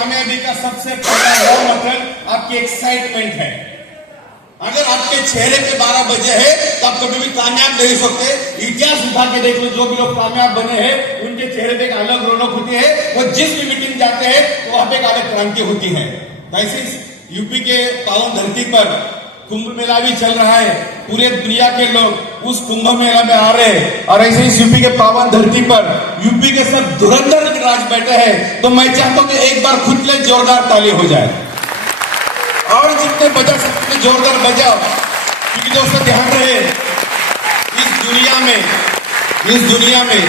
कामयाबी का सबसे पहला रॉ मटेरियल आपकी एक्साइटमेंट है। अगर आपके चेहरे पे 12 बजे है तो आप कभी भी कामयाब नहीं हो सकते। इतिहास उठा के देख लो, जो भी लोग कामयाब बने हैं उनके चेहरे पे एक अलग रौनक होती है। वो जिस भी मीटिंग जाते हैं तो वहां पे एक अलग क्रांति होती है। वैसे यूपी के पावन धरती पर कुंभ मेला भी चल रहा है। पूरे दुनिया के लोग उस कुंभ मेला में आ रहे हैं और ऐसे ही यूपी के पावन धरती पर यूपी के सब धुरंधर राज बैठे हैं। तो मैं चाहता हूं कि एक बार खुद के जोरदार ताली हो जाए और जितने बजा सकते जोरदार बजाओ। क्योंकि दोस्तों ध्यान रहे, इस दुनिया में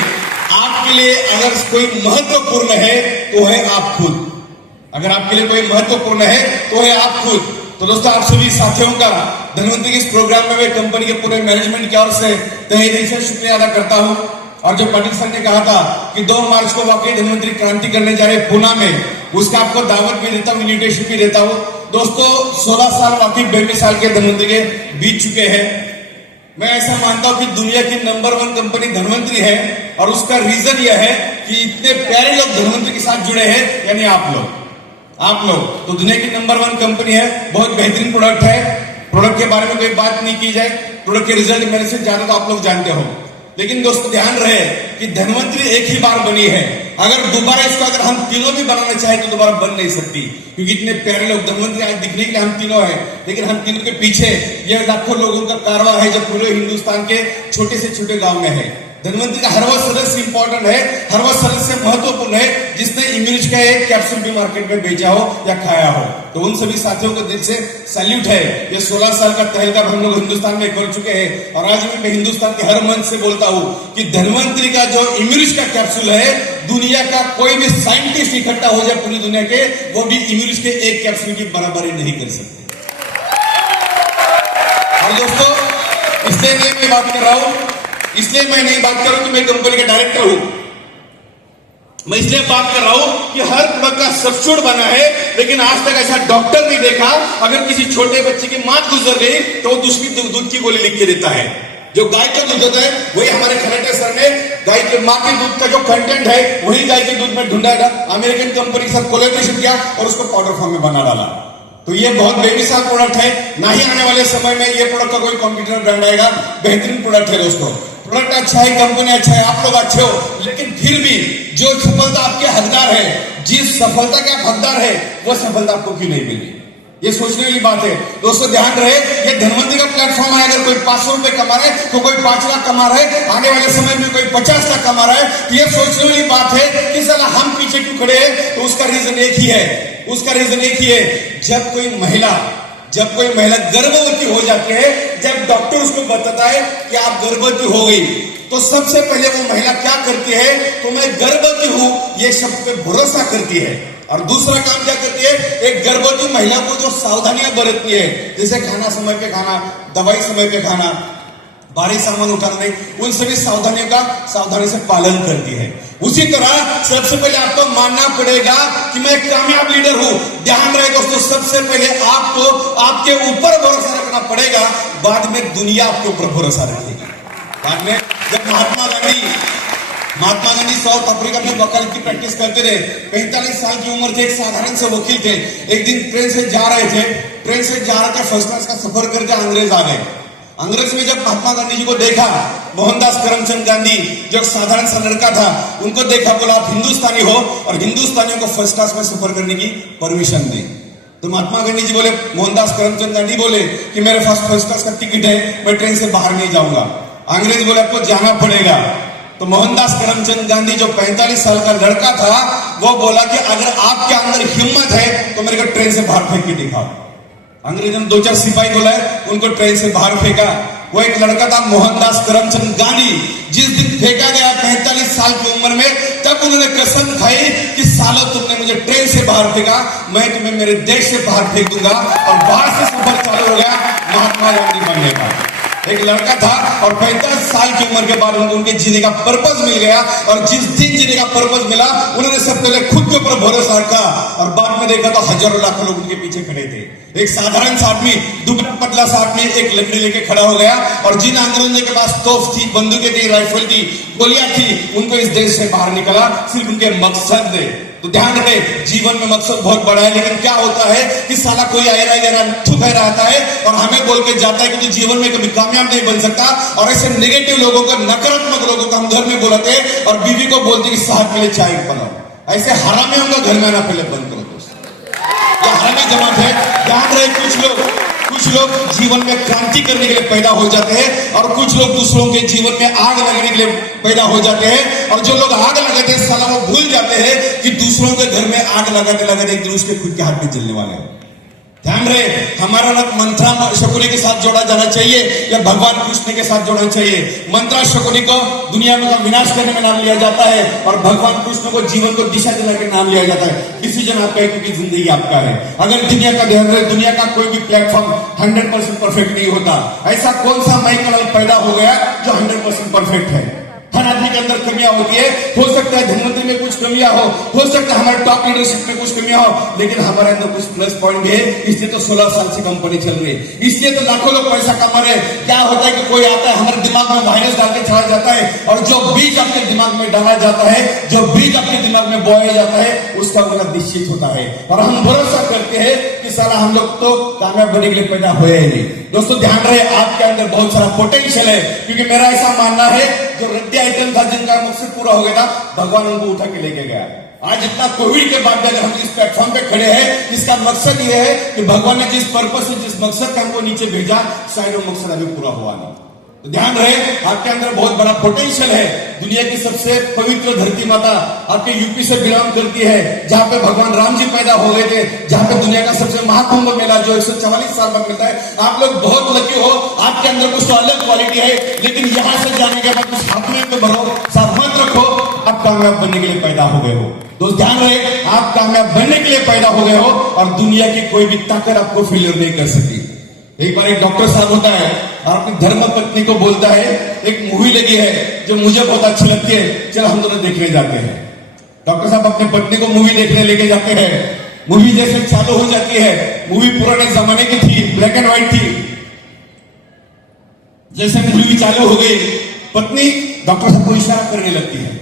आपके लिए अगर कोई महत्वपूर्ण है तो है आप खुद। अगर आपके लिए कोई महत्वपूर्ण है तो है आप खुद। तो दोस्तों आप सभी साथियों का धनवंतरी के इस प्रोग्राम में मैं कंपनी के पूरे मैनेजमेंट की ओर से तहे दिल से शुक्रिया अदा करता हूं। और जो पाटिल सर ने कहा था कि 2 मार्च को वाकई धनवंतरी क्रांति करने जा रहे पुणे में, उसका आपको दावत भी देता हूं, इन्विटेशन भी देता हूं। दोस्तों 16 साल वाकई बेमिसाल के धनवंतरी के बीत चुके हैं। मैं ऐसा मानता हूं कि दुनिया की नंबर 1 कंपनी धनवंतरी है और उसका रीजन यह है कि इतने प्यारे लोग धनवंतरी के साथ जुड़े हैं, यानी आप लोग। तो दुनिया की नंबर 1 कंपनी है, बहुत बेहतरीन प्रोडक्ट है। प्रोडक्ट के बारे में कोई बात नहीं की जाए, प्रोडक्ट के रिजल्ट मेरे से ज्यादा तो आप लोग जानते हो। लेकिन दोस्तों ध्यान रहे कि धनवंतरी एक ही बार बनी है। अगर दोबारा इसको अगर हम तीनों भी बनाना चाहें तो दोबारा बन नहीं सकती, क्योंकि इतने प्यारे लोग धनवंतरी आज दिखने के लिए हम तीनों हैं, लेकिन हम तीनों के पीछे ये लाखों लोगों का कारवां है जो पूरे हिंदुस्तान के छोटे से छोटे गांव में है। धनवंतरी का हर वो सदस्य इंपॉर्टेंट है, हर वो सदस्य महत्वपूर्ण है जिसने इम्यूनिज का एक कैप्सूल भी मार्केट में बेचा हो या खाया हो। तो उन सभी साथियों को दिल से सैल्यूट है। ये 16 साल का तहलका हम लोग हिंदुस्तान में कर चुके हैं और आज भी मैं हिंदुस्तान के हर मंच से बोलता हूं कि धनवंतरी का जो इम्यूनिज का कैप्सूल है, दुनिया का कोई भी साइंटिस्ट इकट्ठा हो जाए पूरी दुनिया के, वो भी इम्यूनिज के एक कैप्सूल की बराबरी नहीं कर सकते। और दोस्तों इसलिए मैं बात कर रहा हूं, इसलिए मैं नहीं बात कर रहा हूं कि मैं कंपनी का डायरेक्टर हूं। मैं इसलिए बात कर रहा हूं कि हर प्रोडक्ट का सब्स्टिट्यूट बना है, लेकिन आज तक ऐसा डॉक्टर नहीं देखा अगर किसी छोटे बच्चे की मां गुजर गई तो वो दूसरी दूध की गोली लिख के देता है। जो गाय का दूध होता है वही हमारे खलेटे सर ने गाय के मां के दूध का जो कंटेंट है वही गाय के दूध में ढूंढा, अमेरिकन कंपनी के साथ कोलैबोरेशन किया और उसको पाउडर फॉर्म में बना डाला। तो ये बहुत बेमिसाल प्रोडक्ट है। ना ही आने वाले समय में ये प्रोडक्ट का कोई कॉम्पिटिटर ब्रांड आएगा। बेहतरीन प्रोडक्ट है दोस्तों, प्रोडक्ट अच्छा है, कंपनी अच्छा है, आप लोग अच्छे हो, लेकिन फिर भी जो सफलता आपके हकदार है, जिस सफलता के आप हकदार है, वो सफलता आपको क्यों नहीं मिली? ये सोचने वाली बात है। दोस्तों ध्यान रहे, ये धनवंतरी का प्लेटफॉर्म है। अगर कोई 500 रुपए कमा रहा है तो कोई 5 लाख कमा रहा है, आने वाले समय में कोई 50 लाख कमा रहा है, तो ये सोचने वाली बात है कि साला हम पीछे क्यों खड़े हैं? तो उसका रीजन एक ही है, जब कोई महिला गर्भवती हो जाती है, जब डॉक्टर उसको बताता है कि आप गर्भवती हो गई, तो सबसे पहले वो महिला क्या करती है? तो मैं गर्भवती हूं ये शब्द पे भरोसा करती है। और दूसरा काम क्या करती है? एक गर्भवती महिला को जो सावधानियां बरतनी है, जैसे खाना समय पे खाना, दवाई समय पे खाना, भारी सामान उठाना नहीं, उन सभी सावधानियों का सावधानी से पालन करती है। उसी तरह सबसे पहले आपको मानना पड़ेगा कि मैं एक कामयाब लीडर हूं। ध्यान रहे दोस्तों, सबसे पहले आपको आपके ऊपर भरोसा रखना पड़ेगा, बाद में दुनिया आपके ऊपर भरोसा रखेगी। बाद में जब महात्मा गांधी साउथ अफ्रीका में वकालत की प्रैक्टिस करते रहे, 45 साल की उम्र थे, एक साधारण से वकील थे। एक दिन ट्रेन से जा रहे थे, फर्स्ट क्लास का सफर करके अंग्रेज आ गए। अंग्रेज में जब महात्मा गांधी जी को देखा, मोहनदास करमचंद गांधी जो एक साधारण सा लड़का था, उनको देखा, बोला आप हिंदुस्तानी हो और हिंदुस्तानियों को फर्स्ट क्लास में सफर करने की परमिशन दें। तो महात्मा गांधी जी बोले, मोहनदास करमचंद गांधी बोले कि मेरे पास फर्स्ट क्लास का टिकट है, मैं ट्रेन से बाहर नहीं जाऊंगा। अंग्रेज बोले आपको जाना पड़ेगा। तो मोहनदास करमचंद गांधी जो 45 साल का लड़का था, वो बोला कि अगर आपके अंदर हिम्मत है तो मेरे को ट्रेन से बाहर फेंक के दिखाओ। अंग्रेजों ने 2-4 सिपाही बोला, उनको ट्रेन से बाहर फेंका। वो एक लड़का था मोहनदास करमचंद गांधी, जिस दिन फेंका गया 45 साल की उम्र में, तब उन्होंने कसम खाई कि सालों तुमने मुझे ट्रेन से बाहर फेंका, मैं तुम्हें मेरे देश से बाहर फेंक दूंगा। और बाहर से सफर चालू हो गया महात्मा गांधी बनने का। एक लड़का था और 45 साल की उम्र के बाद उनके जीने का पर्पस मिल गया। और जिस दिन जीने का पर्पस मिला, उन्होंने सब पहले खुद के ऊपर भरोसा रखा और बाद में देखा तो हजारों लाखों लोग उनके पीछे खड़े थे। एक साधारण सा आदमी, दुबला पतला सा आदमी एक लकड़ी लेके खड़ा हो गया और जिन अंग्रेजों के पास तोप थी, बंदूकें थी, राइफल थी, गोलियां थी, उनको इस देश से बाहर निकला सिर्फ उनके मकसद तो ध्यान रहे, जीवन में मकसद बहुत बड़ा है, लेकिन क्या होता है कि साला कोई आया आता है और हमें बोल के जाता है कि तू जीवन में कभी कामयाब नहीं बन सकता। और ऐसे नेगेटिव लोगों को, नकारात्मक लोगों को हम घर में बुलाते हैं और बीवी को बोलते कि साहब के लिए चाय बनाओ। ऐसे हरामियों का घर में आना पहले बंद करो दोस्तों, ये हरामी जमात है। ध्यान रहे, कुछ लोग जीवन में क्रांति करने के लिए पैदा हो जाते हैं और कुछ लोग दूसरों के जीवन में आग लगाने के लिए पैदा हो जाते हैं। और जो लोग आग लगाते हैं साला वो भूल जाते हैं कि दूसरों के घर में आग लगाते लगाते एक दिन उसके खुद के हाथ में जलने वाले हैं। ध्यान रहे, हमारा रथ मंत्रा शकुनी के साथ जोड़ा जाना चाहिए या भगवान कृष्ण के साथ जोड़ना चाहिए। मंत्रा शकुनी को दुनिया में विनाश करने में नाम लिया जाता है और भगवान कृष्ण को जीवन को दिशा देने के नाम लिया जाता है। डिसीजन आपका है क्योंकि जिंदगी आपका है। अगर दुनिया का ध्यान रहे, दुनिया का कोई भी प्लेटफॉर्म 100% परफेक्ट नहीं होता। ऐसा कौन सा माइकल पैदा हो गया जो 100% परफेक्ट है? हर आदमी के अंदर कमियां होती है। हो सकता है धनवंतरी में कुछ कमियां हो सकता है हमारे टॉप लीडरशिप में कुछ कमियां हो, लेकिन हमारे अंदर कुछ प्लस पॉइंट है। इसलिए तो 16 साल से कंपनी चल रही है, इसलिए तो लाखों लोग पैसा कमा रहे हैं। क्या होता है कि कोई आता है हमारे दिमाग में वायरस डाल के चला जाता है और जो बीज आपके दिमाग में डाला जाता है, जो बीज आपके दिमाग में बोया जाता है, उसका मतलब निश्चित होता है। और हम भरोसा करते हैं कि साला हम लोग तो कामयाब बनने के लिए पैदा हुए ही नहीं। दोस्तों ध्यान रहे, आपके अंदर बहुत सारा पोटेंशियल है, क्योंकि मेरा ऐसा मानना है जो रद्दी आइटम था जिनका मकसद पूरा हो गया था, भगवान उनको उठा के लेके गया। आज इतना कोविड के बाद भी अगर हम इस प्लेटफॉर्म पे खड़े हैं, इसका मकसद ये है कि भगवान ने जिस पर्पस से, जिस मकसद का हमको नीचे भेजा, शायद वो मकसद अभी पूरा हुआ नहीं। तो ध्यान रहे, आपके अंदर बहुत बड़ा पोटेंशियल है। दुनिया की सबसे पवित्र धरती माता आपके यूपी से बिलोंग करती है, जहां पे भगवान राम जी पैदा हो गए थे, जहां पे दुनिया का सबसे महाकुंभ मेला जो 144 साल बाद मिलता है। आप लोग बहुत लकी हो, आपके अंदर कुछ तो अलग क्वालिटी है, लेकिन यहां से जाने के बाद कुछ हाथ में तो भरो, साथ मत रखो, आप कामयाब बनने के लिए पैदा हो गए हो। दोस्त ध्यान रहे, आप कामयाब बनने के लिए पैदा हो गए हो और दुनिया की कोई भी ताकत आपको फेलियर नहीं कर सकती। एक बार एक डॉक्टर साहब होता है और अपनी धर्म पत्नी को बोलता है, एक मूवी लगी है जो मुझे बहुत अच्छी लगती है, चल हम दोनों देखने जाते हैं। डॉक्टर साहब अपनी पत्नी को मूवी देखने लेके जाते हैं। मूवी जैसे चालू हो जाती है, मूवी पुराने जमाने की थी, ब्लैक एंड व्हाइट थी। जैसे मूवी चालू हो गई, पत्नी डॉक्टर साहब को इशारा करने लगती है।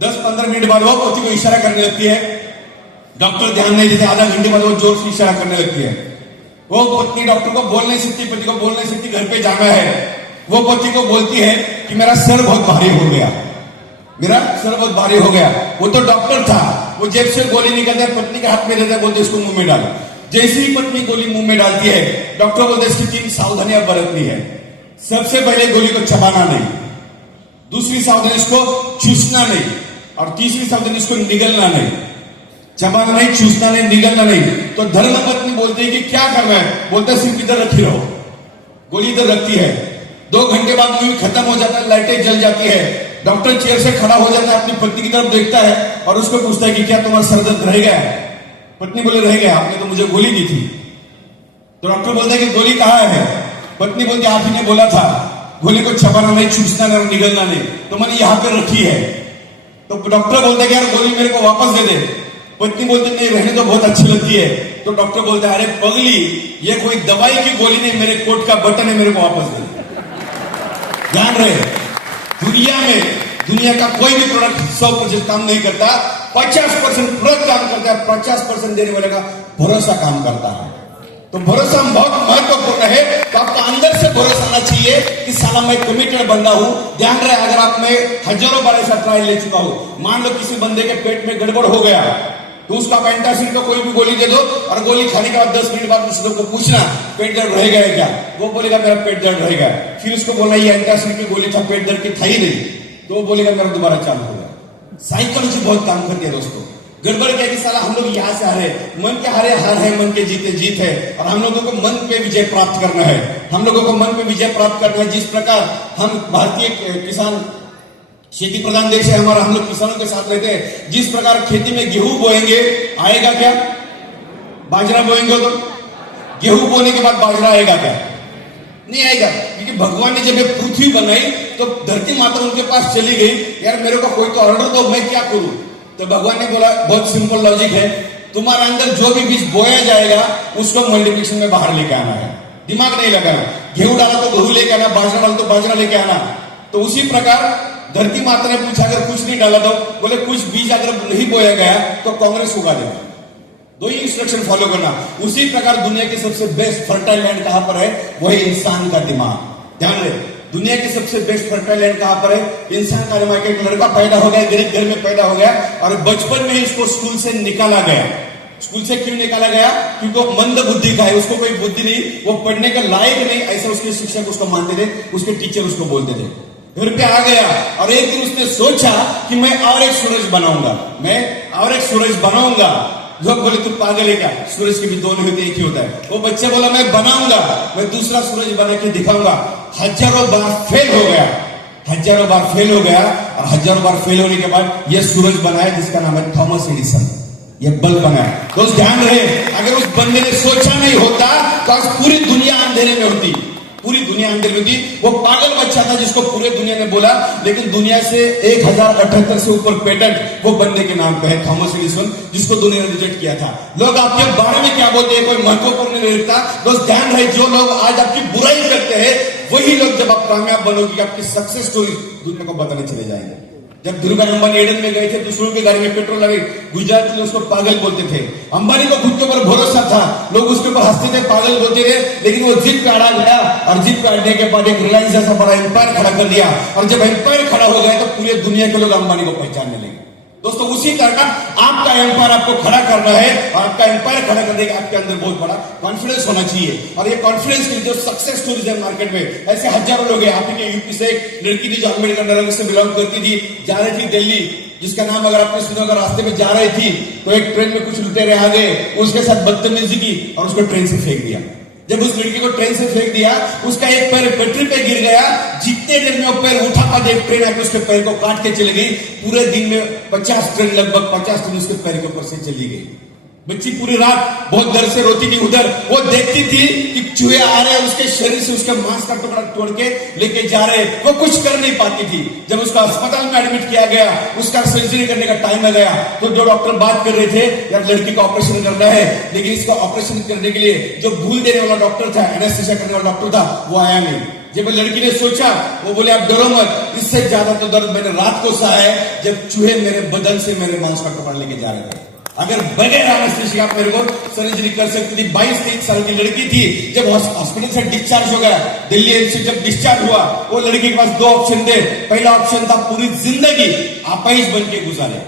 10-15 मिनट बाद वो पति को इशारा करने लगती है। डॉक्टर ध्यान नहीं देते, आधा घंटे बाद वो जोर से इशारा करने लगती है। वो पत्नी डॉक्टर को बोल नहीं सकती, पति को बोल नहीं सकती, घर पे जाना है। वो पति को बोलती है कि मेरा सर बहुत भारी हो गया, मेरा सर बहुत भारी हो गया। वो तो डॉक्टर था, वो जेब से गोली निकलता है, पत्नी के हाथ में देता है, बोलते इसको मुंह में डाल। जैसे ही पत्नी गोली मुंह में डालती है, डॉक्टर बोलते इसकी 3 सावधानियां बरतनी है। सबसे पहले गोली को चबाना नहीं, दूसरी सावधानी इसको चूसना नहीं, और तीसरी सावधानी इसको निगलना नहीं। चबाना नहीं, चूसना नहीं, निगलना नहीं। तो धर्म पत्नी बोलती है कि क्या करना है, बोलते सिर्फ इधर रखी रहो। गोली इधर रखती है। 2 घंटे बाद मूवी खत्म हो जाता है, लाइटें जल जाती है। डॉक्टर चेयर से खड़ा हो जाता है, अपनी पत्नी की तरफ देखता है और उसको पूछता है कि क्या तुम्हारा सर दर्द रह गया? पत्नी बोले रह गया, आपने तो मुझे गोली दी थी। तो डॉक्टर बोलता है कि गोली कहाँ है? पत्नी बोलती आप ही ने बोला था गोली को चबाना नहीं, चूसना नहीं, निगलना नहीं, तो मैंने यहां पे रखी है। तो डॉक्टर बोलता है कि यार गोली मेरे को वापस दे दे। पत्नी बोलती नहीं, रहने तो बहुत अच्छी लगती है। तो डॉक्टर बोलता है अरे पगली, ये कोई दवाई की गोली नहीं, मेरे कोट का बटन है, मेरे को वापस दे। ध्यान रहे, दुनिया का कोई भी प्रोडक्ट 100% काम नहीं करता, 50% प्रोडक्ट काम करता है, 50% देने वाले का भरोसा काम करता है। तो भरोसा बहुत महत्वपूर्ण है। तो आपका अंदर से भरोसा आना चाहिए कि साला मैं कमिटेड बंदा हूं। ध्यान रहे, अगर आप मैं हजारों बार ऐसा ट्रायल ले चुका हूं। मान लो किसी बंदे के पेट में गड़बड़ हो गया, तो उसको आप एंटासिड का कोई भी गोली दे दो और गोली खाने के बाद 10 मिनट बाद उसको पूछना पेट दर्द रहेगा क्या? वो बोलेगा मेरा पेट दर्द रहेगा। फिर उसको बोलना ये एंटासिड की गोली था, पेट दर्द की था ही नहीं, तो वो बोलेगा मेरा दोबारा चालू होगा। साइकोलॉजी बहुत काम करती है दोस्तों। गड़बड़ क्या कि साला हम लोग यहां से हारे, मन के हारे हार है, मन के जीते जीत है। और हम लोगों को मन पे विजय प्राप्त करना है, हम लोगों को मन पे विजय प्राप्त करना है। जिस प्रकार हम भारतीय किसान खेती प्रधान देश है हमारा, हम लोग किसानों के साथ रहते हैं। जिस प्रकार खेती में गेहूं बोएंगे, आएगा क्या? बाजरा बोएंगे तो गेहूं बोने के बाद बाजरा आएगा क्या? नहीं आएगा, क्योंकि भगवान ने जब ये पृथ्वी बनाई तो धरती माता उनके पास चली गई, यार मेरे को कोई तो ऑर्डर दो, मैं क्या करूं? तो भगवान ने बोला, बहुत सिंपल लॉजिक है, तुम्हारे अंदर जो भी बीज बोया जाएगा उसको मल्टीप्लिकेशन में बाहर लेके आना है, दिमाग नहीं लगाना। गेहूं डाला तो गेहूं लेके आना, बाजरा डाला तो बाजरा लेके आना। तो उसी प्रकार धरती माता ने पूछा अगर कुछ नहीं डाला तो बोले कुछ बीज अगर नहीं बोया गया तो कांग्रेस उगा देगा। दो ही इंस्ट्रक्शन फॉलो करना। उसी प्रकार दुनिया की सबसे बेस्ट फर्टाइल लैंड कहां पर है? वही इंसान का दिमाग। ध्यान रहे, दुनिया की सबसे बेस्ट फर्टाइल लैंड कहां पर है? इंसान का दिमाग। एक लड़का पैदा हो गया, गरीब घर में पैदा हो गया और बचपन में इसको स्कूल से निकाला गया। स्कूल से क्यों निकाला गया? क्योंकि वो मंद बुद्धि का है, उसको कोई बुद्धि नहीं, वो पढ़ने के लायक नहीं, ऐसा उसके शिक्षक उसको मानते थे, उसके टीचर उसको बोलते थे। घर पे आ गया और एक दिन उसने सोचा कि मैं और एक सूरज बनाऊंगा, मैं और एक सूरज बनाऊंगा। लोग बोले तू पागल है क्या, सूरज के भी दो नहीं होते, एक ही होता है। वो बच्चा बोला मैं बनाऊंगा, मैं दूसरा सूरज बना के दिखाऊंगा। हजारों बार फेल हो गया, हजारों बार फेल हो गया और हजारों बार फेल होने के बाद यह सूरज बनाया जिसका नाम है थॉमस एडिसन। ये बल्ब बनाया। तो ध्यान रहे, अगर उस बंदे ने सोचा नहीं होता तो आज पूरी दुनिया अंधेरे में होती, पूरी दुनिया अंधेरे में होती। वो पागल बच्चा था जिसको पूरे दुनिया ने बोला, लेकिन दुनिया से 1078 से ऊपर पेटेंट वो बंदे के नाम पे है, थॉमस एडिसन, जिसको दुनिया ने रिजेक्ट किया था। लोग आपके बारे में क्या बोलते हैं कोई महत्वपूर्ण नहीं रखता। दोस्त ध्यान रहे, जो लोग आज आपकी बुराई करते हैं वही लोग जब आप कामयाब बनोगे आपकी सक्सेस स्टोरी दुनिया को बताने चले जाएंगे। जब धीरूभाई अंबानी एडन में गए थे, दूसरों की गाड़ी में पेट्रोल लगे, गुजरात में उसको पागल बोलते थे। अंबानी को खुद के ऊपर भरोसा था, लोग उसके ऊपर हंसते थे, पागल बोलते थे, लेकिन वो जीप पे अड़ा गया और जीप पे अड़ने के बाद एक रिलायंस जैसा बड़ा एम्पायर खड़ा कर दिया। और जब एम्पायर खड़ा हो गया तो पूरे दुनिया के लोग अंबानी को पहचानने लगे। दोस्तों उसी तरह आपका एम्पायर आपको खड़ा करना है और आपका एम्पायर खड़ा करने का आपके अंदर बहुत बड़ा कॉन्फिडेंस होना चाहिए। और ये कॉन्फिडेंस की जो सक्सेस स्टोरीज है मार्केट में, ऐसे हजारों लोग हैं। आप के यूपी से एक लड़की थी जो अम्बेडकर नगर से बिलोंग करती थी, जा रही थी दिल्ली, जिसका नाम अगर आपने सुना होगा, रास्ते में जा रही थी तो एक ट्रेन में कुछ लुटेरे आ गए, उसके साथ बदतमीजी की और उसको ट्रेन से फेंक दिया। जब उस लड़की को ट्रेन से फेंक दिया, उसका एक पैर पटरी पे गिर गया। जितने देर में वो पैर उठा पाते एक ट्रेन आके उसके पैर को काट के चली गई। पूरे दिन में 50 ट्रेन, लगभग 50 ट्रेन उसके पैर के ऊपर से चली गई। बच्ची पूरी रात बहुत डर से रोती थी। उधर वो देखती थी कि चूहे आ रहे हैं, उसके शरीर से उसके मांस का टुकड़ा तोड़ के लेके जा रहे, वो कुछ कर नहीं पाती थी। जब उसका अस्पताल में एडमिट किया गया, उसका सर्जरी करने का टाइम आ गया, तो जो डॉक्टर बात कर रहे थे यार लड़की का ऑपरेशन करना है, लेकिन इसका ऑपरेशन करने के लिए जो भूल देने वाला डॉक्टर था, एनेस्थीसिया करने वाला डॉक्टर था, वो आया नहीं। जब लड़की ने सोचा, वो बोले आप डरो मत, इससे ज्यादा तो दर्द मैंने रात को सहा है जब चूहे मेरे बदन से मेरे मांस का टुकड़ा लेके जा रहे थे। अगर बगैर एनेस्थीसिया आप मेरे को सर्जरी कर सकती थी। 22-23 साल की लड़की थी। जब हॉस्पिटल से डिस्चार्ज हो गया, दिल्ली एम्स से जब डिस्चार्ज हुआ, वो लड़की के पास दो ऑप्शन थे। पहला ऑप्शन था पूरी जिंदगी अपाहिज बन के गुजारे,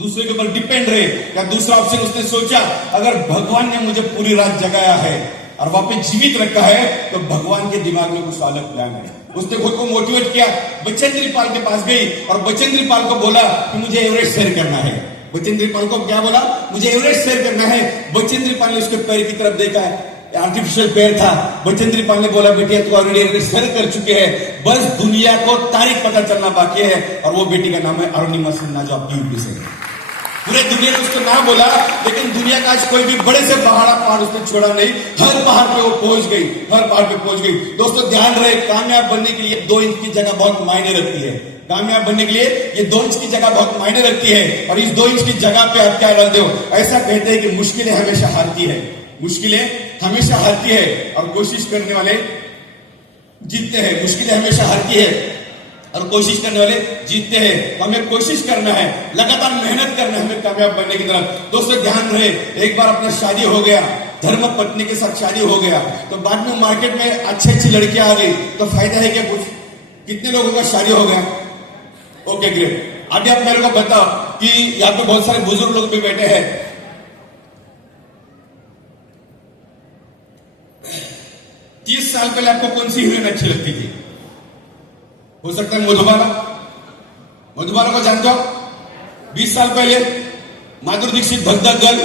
दूसरे के ऊपर डिपेंड रहे, या दूसरा ऑप्शन उसने सोचा अगर भगवान ने मुझे पूरी रात जगाया है और वापस जीवित रखा है तो भगवान के दिमाग में कुछ अलग प्लान है। उसने खुद को मोटिवेट किया, बचेंद्री पाल के पास गई और बचेंद्री पाल को बोला कि मुझे एवरेस्ट सैर करना है। बचेंद्री पाल को क्या बोला? मुझे एवरेस्ट सैर करना है। बचेंद्री पाल ने उसके पैर की तरफ देखा है, आर्टिफिशियल पैर था। बचेंद्री पाल ने बोला बेटिया तू ऑलरेडी एवरेस्ट सैर कर चुके हैं, बस दुनिया को तारीख पता चलना बाकी है। और वो बेटी का नाम है अरुणिमा सिन्हा, जो आपकी यूपी से। पूरे दुनिया ने उसको ना बोला, लेकिन दुनिया का आज कोई भी बड़े से पहाड़ उसने छोड़ा नहीं, हर पहाड़ पे वो पहुंच गई, हर पहाड़ पे पहुंच गई। दोस्तों ध्यान रहे, कामयाब बनने के लिए 2 इंच की जगह बहुत मायने रखती है। कामयाब बनने के लिए ये 2 इंच की जगह बहुत मायने रखती है। और इस 2 इंच की जगह पे आप क्या डालते हो? ऐसा कहते हैं कि मुश्किलें हमेशा हारती है, मुश्किलें हमेशा हारती है और कोशिश करने वाले जीतते हैं। मुश्किलें हमेशा हारती है और कोशिश करने वाले जीतते हैं। तो हमें कोशिश करना है, लगातार मेहनत करना है हमें कामयाब बनने की तरफ। दोस्तों ध्यान रहे, एक बार अपना शादी हो गया, धर्म पत्नी के साथ शादी हो गया, तो बाद में मार्केट में अच्छी लड़कियां आ गई, तो फायदा है क्या कुछ? कितने लोगों का शादी हो गया? Okay great. अभी आप मेरे को बताओ कि यहाँ पे बहुत सारे बुजुर्ग लोग भी बैठे हैं। 30 साल पहले आपको कौन सी हीरोइन अच्छी लगती थी? हो सकता है मधुबाला, मधुबाला को जानते हो? 20 साल पहले माधुरी दीक्षित धक धक girl,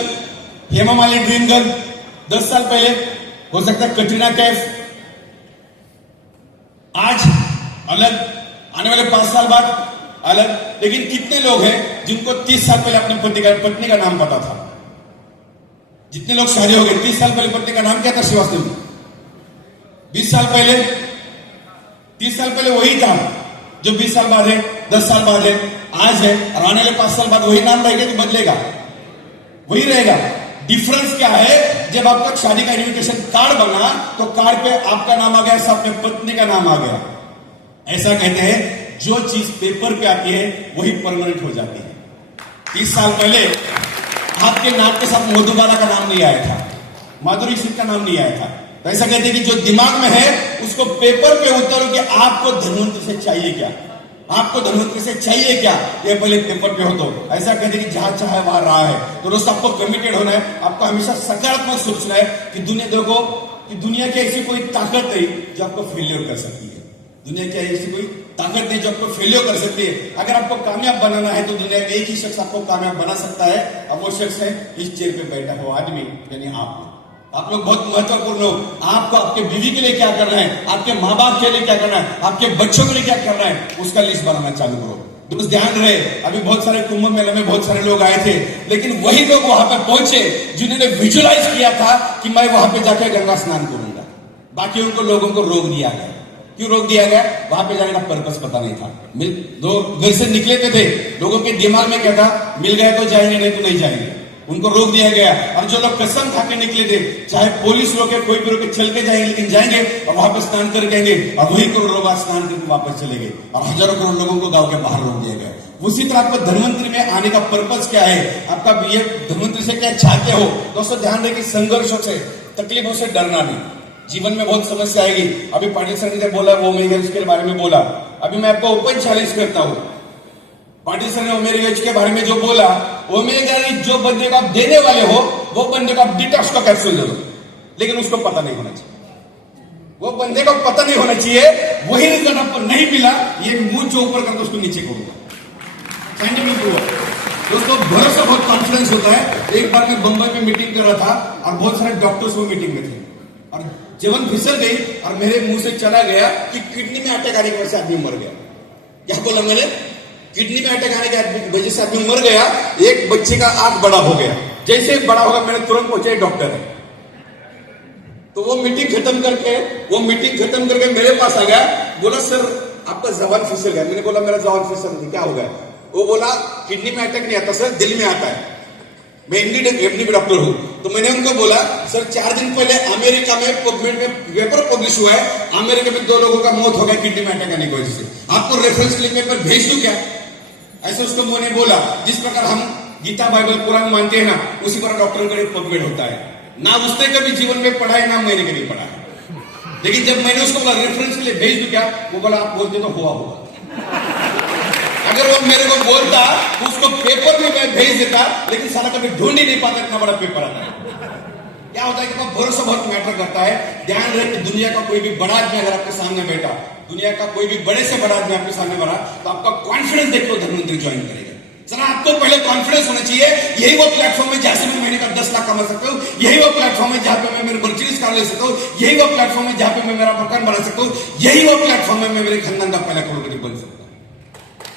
Hema Malini dream girl. 10 साल पहले हो सकता है कटरीना कैफ। आज अलग, आने वाले 5 साल बाद अलग। लेकिन कितने लोग हैं जिनको 30 साल पहले अपनी पत्नी का नाम पता था? जितने लोग शादी हो गए, 30 साल पहले पत्नी का नाम क्या था? श्रीवास्तव। 20 साल पहले, 30 साल पहले वही था जो 20 साल बाद है, 10 साल बाद है, आज है, और आने वाले 5 साल बाद वही नाम रहेगा कि बदलेगा? वही रहेगा। डिफरेंस क्या है? जब आपका शादी का इन्विटेशन कार्ड बना तो कार्ड पे आपका नाम आ गया, साथ में पत्नी का नाम आ गया। ऐसा कहते हैं जो चीज पेपर पे आती है वही परमानेंट हो जाती है। 30 साल पहले आपके नाम के साथ मधुबाला का नाम नहीं आया था, माधुरी सिंह का नाम नहीं आया था। तो ऐसा कहते हैं कि जो दिमाग में है उसको पेपर पे उतारो कि आपको धनवंतरी से चाहिए क्या, आपको धनवंतरी से चाहिए क्या, ये पहले पेपर पे हो। तो ऐसा कहते हैं कि जहां चाहे वहां रहा है। तो दोस्तों आपको कमिटेड होना है, आपको हमेशा सकारात्मक सोचना है कि दुनिया देखो कि दुनिया की ऐसी कोई ताकत नहीं जो आपको फेलियर कर सकती है। दुनिया की ऐसी कोई ताकत नहीं जो आपको फेलियर कर सकती है। अगर आपको कामयाब बनाना है तो दुनिया में एक ही शख्स आपको कामयाब बना सकता है, अब वो शख्स है इस चेयर पे बैठा हो आदमी, यानी आप लोग बहुत महत्वपूर्ण हो। आपको आपके बीवी के लिए क्या करना है, आपके माँ बाप के लिए क्या करना है, आपके बच्चों के लिए क्या करना है, उसका लिस्ट बनाना चालू करो। दोस्त ध्यान रहे, अभी बहुत सारे कुंभ मेले में बहुत सारे लोग आए थे, लेकिन वही लोग वहां पे पहुंचे जिन्होंने विजुअलाइज किया था कि मैं वहां पे जाकर गंगा स्नान करूंगा। बाकी उनको लोगों को रोक दिया गया। क्यों रोक दिया गया? वहां पे जाने का पर्पस पता नहीं था। दो घर से निकले थे, लोगों के दिमाग में क्या था, मिल गए तो जाएंगे नहीं तो नहीं जाएंगे, उनको रोक दिया गया। और जो लोग कसम खा के निकले थे, चाहे पुलिस रोके कोई भी रोके, चल के जाएंगे लेकिन जाएंगे और वहां पे स्नान करके आएंगे, और वही करोड़ लोग स्नान करके वापस चले गए और हजारों करोड़ लोगों को गांव के बाहर रोक दिया गया। उसी तरह आपको धनवंतरी में आने का पर्पस क्या है, आपका ये धनवंतरी से क्या चाहते हो? दोस्तों ध्यान रहे कि संघर्षों से, तकलीफों से डरना नहीं। जीवन में बहुत समस्या आएगी। अभी पाटिल सर ने बोला वो ओमेगा के बारे में बोला, अभी मैं आपको ओपन चैलेंज करता हूं। पाटिल सर ने ओमेगा के बारे में जो बोला, ओमेगा जो बंदे को आप देने वाले हो वो बंदे को आप डिटॉक्स का कैप्सूल दे दो, लेकिन उसको पता नहीं होना चाहिए, वो बंदे को पता नहीं होना चाहिए। वही रिजल्ट आपको नहीं मिला, ये मुंह जो ऊपर करके उसको नीचे करूंगा। दोस्तों भरोसा बहुत कॉन्फिडेंस होता है। एक बार मैं बंबई में मीटिंग कर रहा था और बहुत सारे डॉक्टर्स वो मीटिंग में थे और जवन फिसल गई और मेरे मुंह से चला गया कि किडनी में अटैक आने की वजह से आदमी मर गया। क्या बोला मैंने? किडनी में अटैक आने की वजह से आदमी मर गया। एक बच्चे का आंख बड़ा हो गया, जैसे बड़ा होगा मैंने तुरंत पहुंचे डॉक्टर है। तो वो मीटिंग खत्म करके मेरे पास आ गया, बोला सर आपका जबान फिसल गया। मैंने बोला मेरा जबान फिसल नहीं, क्या हो गया? वो बोला किडनी में अटैक नहीं आता सर, दिल में आता है। मैं एमडी डॉक्टर हूं। तो मैंने उनको बोला सर 4 दिन पहले अमेरिका में पबमेड में पेपर पब्लिश हुआ है, अमेरिका में 2 लोगों का मौत हो गया किडनी में अटैक आने की वजह से, आपको रेफरेंस लिंक पेपर भेज दूं क्या? ऐसे उसको मैंने बोला। जिस प्रकार हम गीता बाइबल कुरान मानते हैं ना, उसी प्रकार डॉक्टर का पबमेड होता है ना। उसने कभी जीवन में पढ़ा है ना मैंने कभी पढ़ा है, लेकिन जब मैंने उसको बोला रेफरेंस के लिए भेज दूं क्या, वो बोला आप बोलते तो हुआ होगा। अगर वो मेरे को बोलता तो उसको पेपर में मैं भेज देता, लेकिन साला कभी ढूंढ ही नहीं पाता, इतना बड़ा पेपर आता है। क्या होता है कि भरोसा बहुत मैटर करता है। ध्यान रहे कि दुनिया का कोई भी बड़ा आदमी अगर आपके सामने बैठा, दुनिया का कोई भी बड़े से बड़ा आदमी आपके सामने बढ़ा, तो आपका कॉन्फिडेंस देखो धनवंतरी ज्वाइन करेगा। सर आपको पहले कॉन्फिडेंस होना चाहिए। यही वो प्लेटफॉर्म है जहां से मैं महीने का 10 लाख कमा सकता हूँ, यही वो प्लेटफॉर्म है जहां पे मैं मेरे मर्सिडीज कार ले सकता हूँ, यही वो प्लेटफॉर्म है जहां पे मैं मेरा मकान बना सकता हूँ, यही वो प्लेटफॉर्म है मैं मेरे खानदान का पहला करोड़पति बन सकता हूँ।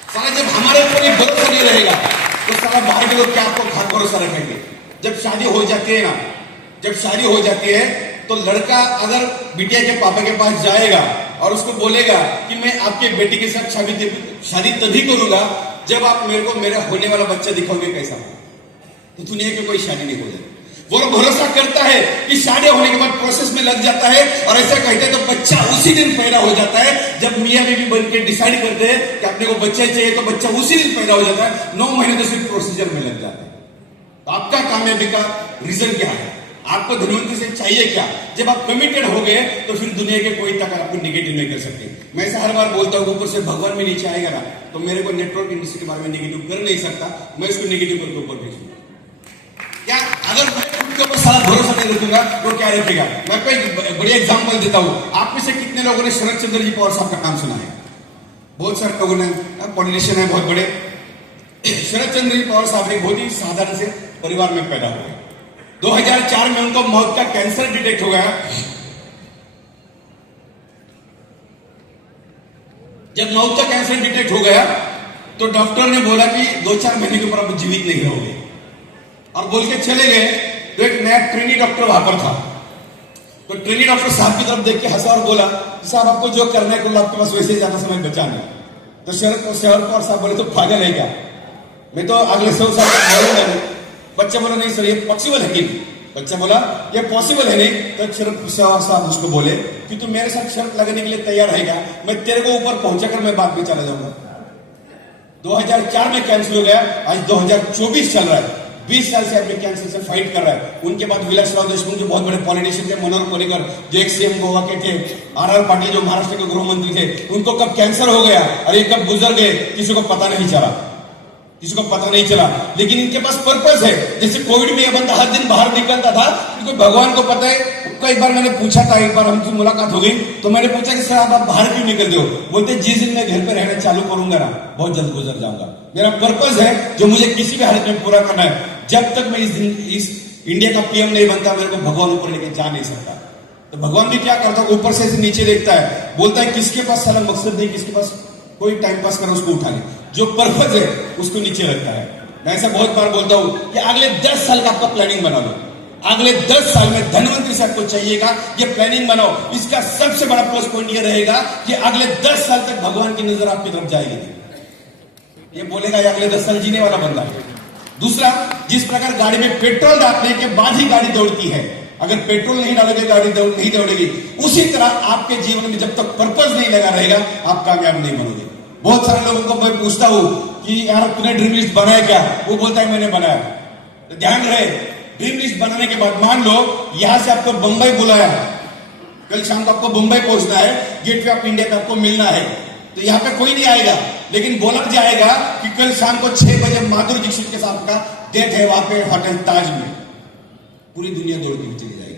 साला जब हमारे ऊपर ही भरोसा नहीं रहेगा तो साला बाहर के लोग क्या आपको भरोसा रखेंगे? जब शादी हो जाती है ना, जब शादी हो जाती है तो लड़का अगर बिटिया के पापा के पास जाएगा और उसको बोलेगा कि मैं आपके बेटी के साथ शादी तभी करूंगा जब आप मेरे को मेरा होने वाला बच्चा दिखाओगे कैसा, तो दुनिया की कोई शादी नहीं हो जाती। वो भरोसा करता है कि शादी होने के बाद प्रोसेस में लग जाता है और ऐसा कहते हैं तो बच्चा उसी दिन पैदा हो जाता है। जब मियां बीवी बन के डिसाइड करते हैं कि अपने को बच्चा चाहिए तो बच्चा उसी दिन पैदा हो जाता है। 9 महीने तो सिर्फ प्रोसीजर में लग जाता है। तो आपका कामयाबी का रीजन क्या है? आपको धनवंतरी से चाहिए क्या? जब आप कमिटेड हो गए तो फिर दुनिया के कोई ताकत आपको निगेटिव नहीं कर सकती। मैं ऐसा हर बार बोलता हूँ, ऊपर से भगवान में नीचे आएगा ना तो मेरे को नेटवर्क इंडस्ट्री के बारे में निगेटिव कर नहीं सकता, मैं इसको निगेटिव करके ऊपर भेजूंगा। क्या अगर मैं उनके ऊपर सारा भरोसा नहीं रखूंगा वो क्या रखेगा? मैं कोई बड़ी एग्जांपल देता हूं। आप में से कितने लोगों ने शरद चंद्र जी पवार साहब का नाम सुना है? बहुत सारे लोगों ने, पॉलिटिशियन है बहुत बड़े। शरद चंद्र जी पवार साहब एक बहुत ही साधारण से परिवार में पैदा हुए। 2004 में उनको मौत का कैंसर डिटेक्ट हो गया। जब मौत का कैंसर डिटेक्ट हो गया तो डॉक्टर ने बोला कि 2-4 महीने के ऊपर आप जीवित नहीं रहोगे और बोल के चले गए। तो एक नया ट्रेनी डॉक्टर वहां पर था, तो ट्रेनी डॉक्टर साहब की तरफ देख के हंसा और बोला साहब आपको जो करना है आपके पास वैसे ही ज्यादा समय बचा नहीं। तो शरद पवार साहब बोले तो पागल है क्या, मैं तो अगले 100 साल तक मरूंगा नहीं। बच्चा बोला नहीं सर ये पॉसिबल है कि बच्चा बोला ये पॉसिबल है नहीं। तो शरद साहब उसको बोले कि तू मेरे साथ शर्त लगने के लिए तैयार है क्या, मैं तेरे को ऊपर पहुंचाकर मैं बाद में चला जाऊंगा। 2004 में कैंसर हो गया, आज 2024 चल रहा है। 20 साल से अपने कैंसर से फाइट कर रहा है। उनके बाद विलासराव देशमुख जो बहुत बड़े पॉलिटिशियन थे, मनोहर पर्रिकर जो एक सीएम गोवा के थे, आर पाटिल जो महाराष्ट्र के गृह मंत्री थे, उनको कब कैंसर हो गया और ये कब गुजर गए किसी को पता नहीं चला, किसी को पता नहीं चला। लेकिन इनके पास पर्पस है। जैसे कोविड में ये बंदा हर दिन बाहर निकलता था, क्योंकि भगवान को पता है। कई बार मैंने पूछा था, एक बार हमसे मुलाकात हो गई तो मैंने पूछा कि सर आप बाहर क्यों निकलते हो? बोलते जिस दिन मैं घर पे रहना चालू करूंगा ना, बहुत जल्द गुजर जाऊंगा। मेरा पर्पस है जो मुझे किसी भी हालत में पूरा करना है। जब तक मैं इस इंडिया का पीएम नहीं बनता, मेरे को भगवान ऊपर लेके जा नहीं सकता। तो भगवान भी क्या करता है, ऊपर से नीचे देखता है, बोलता है किसके पास साला मकसद नहीं, किसके पास कोई टाइम पास कर उसको उठा ले, जो पर्पस है उसको नीचे रखता है। मैं ऐसा बहुत बार बोलता हूं कि अगले 10 साल का आपका प्लानिंग बना लो। अगले 10 साल में धनवंतरी से आपको चाहिएगा, ये प्लानिंग बनाओ। इसका सबसे बड़ा प्लस पॉइंट ये रहेगा कि अगले 10 साल तक भगवान की नजर आपकी तरफ जाएगी। ये बोलेगा ये अगले 10 साल जीने वाला बंदा है। दूसरा, जिस प्रकार गाड़ी में पेट्रोल डालने के बाद ही गाड़ी दौड़ती है, अगर पेट्रोल नहीं डालोगे गाड़ी नहीं दौड़ेगी। उसी तरह आपके जीवन में जब तक पर्पस नहीं लगा रहेगा, आप कामयाब नहीं बनोगे। बहुत सारे लोगों को मैं पूछता हूं कि यार तूने ड्रीम लिस्ट बनाया क्या? वो बोलता है मैंने बनाया। तो ध्यान रहे, ड्रीम लिस्ट बनाने के बाद मान लो यहां से आपको बंबई बुलाया, कल शाम को आपको मुंबई पहुंचना है, गेटवे ऑफ इंडिया पे आपको मिलना है। तो यहाँ पे कोई नहीं आएगा, लेकिन बोला जाएगा कि कल शाम को 6 बजे माधुरी दीक्षित के साथ का डेट है वहां पे होटल ताज में। पूरी दुनिया दौड़ के चली जाएगी।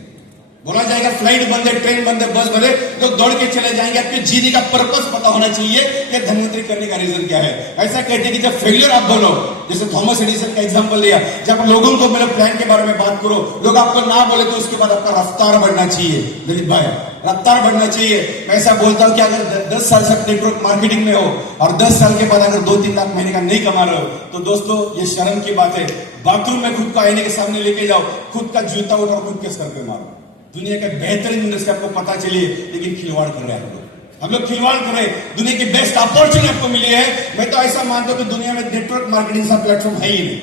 बोला जाएगा फ्लाइट बंद है, ट्रेन बंद है, बस बंद है, तो दौड़ के चले जाएंगे। आपके जीने का पर्पस पता होना चाहिए कि धनवंतरी करने का रीजन क्या है। ऐसा कहते हैं कि जब फेलियर आप बोलो, जैसे थॉमस एडिसन का एग्जांपल लिया, जब लोगों को मेरे प्लान के बारे में बात करो, लोग आपको ना बोले तो उसके बाद आपका रफ्तार बढ़ना चाहिए। दिलीप भाई, रफ्तार बढ़ना चाहिए। मैं ऐसा बोलता हूं कि अगर 10 साल से नेटवर्क मार्केटिंग में हो और 10 साल के बाद अगर 2-3 लाख महीने का नहीं कमा रहे हो, तो दोस्तों ये शर्म की बात है। बाथरूम में खुद को आईने के सामने लेके जाओ, खुद का जूता उठाओ, खुद के सर पे मारो। दुनिया के बेहतरीन इंडस्ट्री आपको पता चलिए, लेकिन खिलवाड़ कर रहे हैं हम लोग खिलवाड़ कर रहे हैं। दुनिया की बेस्ट अपॉर्चुनिटी आपको मिली है। मैं तो ऐसा मानता हूं कि दुनिया में नेटवर्क मार्केटिंग का प्लेटफॉर्म है ही नहीं।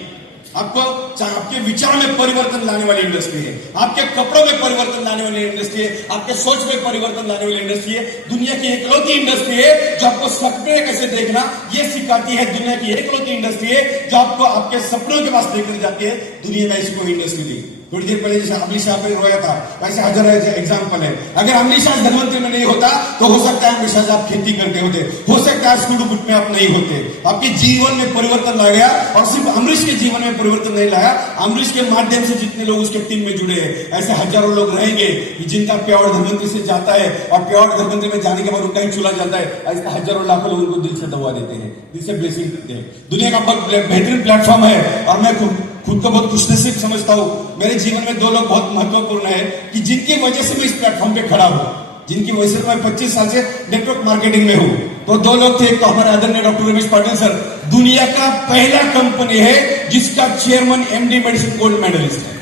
आपको आपके विचार में परिवर्तन लाने वाली इंडस्ट्री है, आपके कपड़ों में परिवर्तन लाने वाली इंडस्ट्री है, आपके सोच में परिवर्तन लाने वाली इंडस्ट्री है। दुनिया की एकलौती इंडस्ट्री है जो आपको सपने कैसे देखना ये सिखाती है। दुनिया की एकलौती इंडस्ट्री है जो आपको आपके सपनों के पास लेकर जाती है। दुनिया में ऐसी कोई इंडस्ट्री नहीं। थोड़ी देर पहले जैसे अमली शाह पे रोया था, वैसे हजारों एग्जाम्पल है। अगर अमली शाह धनवंतरी में नहीं होता तो हो सकता है अमली शाह आप खेती करते होते, हो सकता है स्कूल बुक में आप नहीं होते। आपके जीवन में परिवर्तन ला गया, और सिर्फ अमरीश के जीवन में परिवर्तन नहीं लाया, अमरीश के माध्यम से जितने लोग उसके टीम में जुड़े हैं, ऐसे हजारों लोग रहेंगे जिनका प्यार धनवंतरी से जाता है, और प्यार धनवंतरी में जाने के बाद उनका ही चुला जाता है। ऐसे हजारों लाखों लोग उनको दिल से दवा देते हैं, दिल से ब्लेसिंग देते हैं। दुनिया का बहुत बेहतरीन प्लेटफॉर्म है, और मैं खुद को बहुत खुशनसीब समझता हूं। मेरे जीवन में 2 लोग बहुत महत्वपूर्ण है कि जिनकी वजह से मैं इस प्लेटफॉर्म पे खड़ा हूं, जिनकी वजह से मैं 25 साल से नेटवर्क मार्केटिंग में हूं। तो 2 लोग थे। एक तो हमारे आदरणीय डॉक्टर रमेश पाटिल सर, दुनिया का पहला कंपनी है जिसका chairman MD medicine gold medalist है,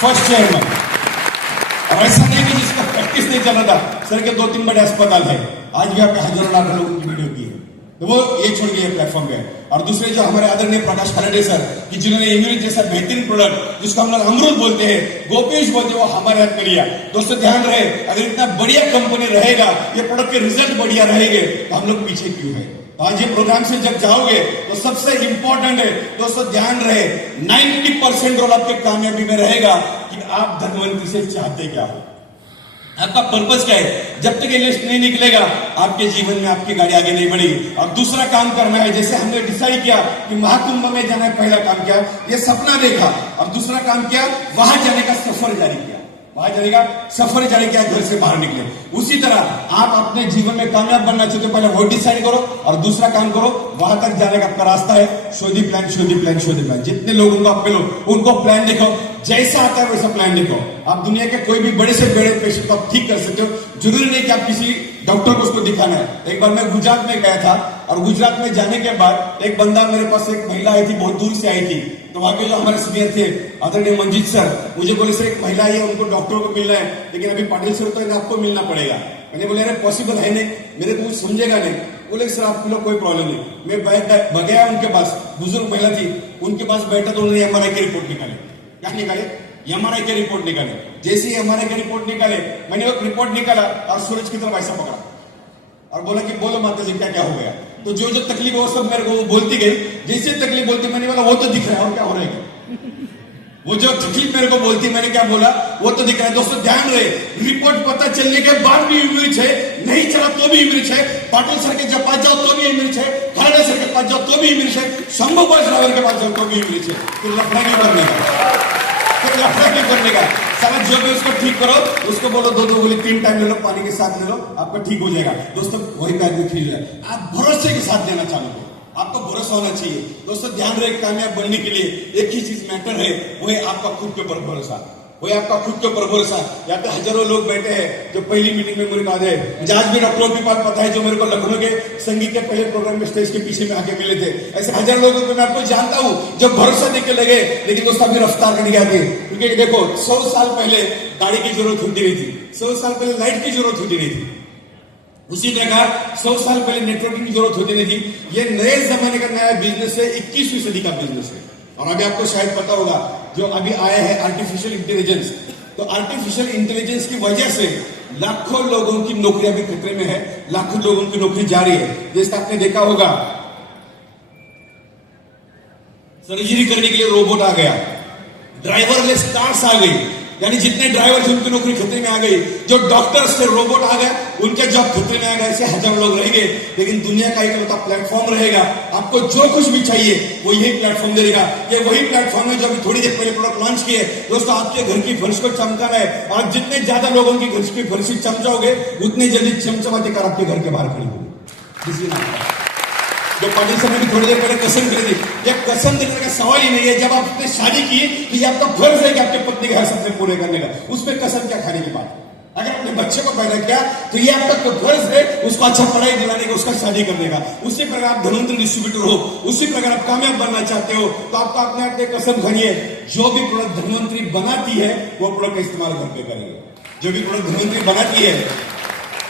फर्स्ट चेयरमैन। और ऐसा नहीं कि जिसका प्रैक्टिस नहीं चला था, सर के 2-3 बड़े अस्पताल है, आज भी आपके हजारों लाख लोगों की वीडियो की है, तो वो ये छोड़ के प्लेटफॉर्म पे। और दूसरे जो हमारे आदरणीय प्रकाश खलड़े सर, कि जिन्होंने इम्यूनिटी जैसा बेहतरीन प्रोडक्ट जिसको हम लोग अमरूद बोलते हैं, गोपीश बोलते हैं, वो हमारे हाथ में लिया। दोस्तों ध्यान रहे, अगर इतना बढ़िया कंपनी रहेगा, ये प्रोडक्ट के रिजल्ट बढ़िया रहेंगे, तो हम लोग पीछे क्यों है? आज ये प्रोग्राम से जब जाओगे तो सबसे इंपॉर्टेंट है दोस्तों, ध्यान रहे, 90% रोल आपके कामयाबी में रहेगा कि आप धनवंतरी से चाहते क्या हो, आपका पर्पस क्या है। जब तक ये लिस्ट नहीं निकलेगा, आपके जीवन में आपकी गाड़ी आगे नहीं बढ़ेगी। और दूसरा काम करना है, जैसे हमने डिसाइड किया कि महाकुंभ में जाना है, पहला काम किया ये सपना देखा, और दूसरा काम किया वहां जाने का सफर जारी किया, वहां जाने का सफर जारी किया, घर से बाहर निकले। उसी तरह आप अपने जीवन में कामयाब बनना चाहते हो, पहले वो डिसाइड करो, और दूसरा काम करो, वहां तक जाने का आपका रास्ता है। शोधी प्लान, शोधी प्लान, शोधी प्लान। जितने लोगों को आप मिलो उनको प्लान देखो, जैसा आता है वैसा प्लान देखो। आप दुनिया के कोई भी बड़े से बड़े पेशेंट को आप ठीक कर सकते हो, जरूरी नहीं कि आप किसी डॉक्टर को उसको दिखाना है। एक बार मैं गुजरात में गया था, और गुजरात में जाने के बाद एक बंदा मेरे पास, एक महिला आई थी, बहुत दूर से आई थी। तो वहां के जो हमारे सीनियर थे आदरणीय मंजीत सर, मुझे बोले सर एक महिला है, उनको डॉक्टर को मिलना है, लेकिन अभी पाटिल सर तो आपको मिलना पड़ेगा। मैंने बोले अरे पॉसिबल है नहीं, मेरे को कुछ समझेगा नहीं। बोले सर आप लोग कोई प्रॉब्लम नहीं। मैं गया उनके पास, बुजुर्ग महिला थी, उनके पास बैठा तो उन्होंने एमआरआई की रिपोर्ट निकाली। क्या निकाले? एमआरआई के रिपोर्ट निकाले। जैसे ही एमआरआई के रिपोर्ट निकाले, मैंने एक रिपोर्ट निकाला और सूरज की तरफ ऐसा पकड़ा और बोला कि बोलो माता जी क्या क्या हो गया। तो जो जो तकलीफ है वो सब मेरे को बोलती गई। जैसे तकलीफ बोलती मैंने बोला वो तो दिख रहा है और क्या हो रहा है। वो जो तकलीफ मेरे को बोलती मैंने क्या बोला वो तो दिख रहा है। दोस्तों ध्यान रहे, रिपोर्ट पता चलने के बाद भी इमर्ज है, नहीं चला तो भी इमर्ज है, पाटिल सर के जब पास जाओ तो भी इमर्ज है, खाड़ा सर के पास जाओ तो भी इमर्ज है, शंभू बस ड्राइवर के पास जाओ तो भी इमर्ज है। फिर लफड़ा नहीं करने का, फिर लफड़ा नहीं करने का। सारा जो भी उसको ठीक करो, उसको बोलो 2-2 गोली 3 टाइम ले लो, पानी के साथ ले लो, आपका ठीक हो जाएगा। दोस्तों वही पे आदमी ठीक है। आप भरोसे के साथ देना चालू करो, आपको भरोसा होना चाहिए। दोस्तों ध्यान रहे, कामयाब बनने के लिए एक ही चीज मैटर है, वो है आपका खुद के ऊपर भरोसा, वो है आपका खुद के ऊपर भरोसा। यहाँ पे हजारों लोग बैठे हैं जो पहली मीटिंग में मुझे कहा है, मुझे आज भी डॉक्टरों की बात पता है जो मेरे को लखनऊ के संगीत के पहले प्रोग्राम में स्टेज के पीछे में आके मिले थे। ऐसे हजार लोगों को मैं आपको जानता हूं जब भरोसा देके लगे, लेकिन दोस्तों अभी रफ्तार करने आती है। क्योंकि देखो 100 साल पहले गाड़ी की जरूरत होती नहीं थी, 100 साल पहले लाइट की जरूरत होती नहीं थी, उसी प्रकार 100 साल पहले नेटवर्किंग की जरूरत होती नहीं थी। ये नए जमाने का नया बिजनेस है, 21वीं सदी का बिजनेस है। और अभी आपको शायद पता होगा जो अभी आया है आर्टिफिशियल इंटेलिजेंस। तो आर्टिफिशियल इंटेलिजेंस की वजह से लाखों लोगों की नौकरियां भी खतरे में है, लाखों लोगों की नौकरी जा रही है। जैसे आपने देखा होगा सर्जरी करने के लिए रोबोट आ गया, ड्राइवरलेस कार्स आ गई, यानी जितने ड्राइवर थे उनकी नौकरी खतरे में आ गई। जो डॉक्टर्स थे रोबोट आ गए, उनके जॉब खतरे में आ गए। ऐसे हजार लोग रहेंगे, लेकिन दुनिया का एक प्लेटफॉर्म रहेगा, आपको जो कुछ भी चाहिए वो यही प्लेटफॉर्म देगा। ये वही प्लेटफॉर्म है जो अभी थोड़ी देर पहले प्रोडक्ट लॉन्च किए। दोस्तों आपके घर की फर्श को चमकाना है, और जितने ज्यादा लोगों की घर की फर्श चमचाओगे उतने जल्दी चमचमाती कार आपके घर के बाहर खड़ी होगी। जो पाटिल साहब ने थोड़ी देर पहले कसम करी थी, ये कसम देने का सवाल ही नहीं है। जब आपने शादी की तो ये आपका फर्ज है कि आपके पत्नी के हर सपने पूरे करने का, उसमें कसम क्या खाने की बात। अगर अपने बच्चे को पैदा किया तो ये आपका फर्ज है उसको अच्छा पढ़ाई दिलाने का, उसका शादी करने का। उसी प्रकार आप धनवंतरी डिस्ट्रीब्यूटर हो, उसी प्रकार आप कामयाब बनना चाहते हो तो आपको अपने आप कसम खानी है, जो भी प्रोडक्ट धनवंतरी बनाती है वो प्रोडक्ट का इस्तेमाल घर पे करेंगे। जो भी प्रोडक्ट धनवंतरी बनाती है,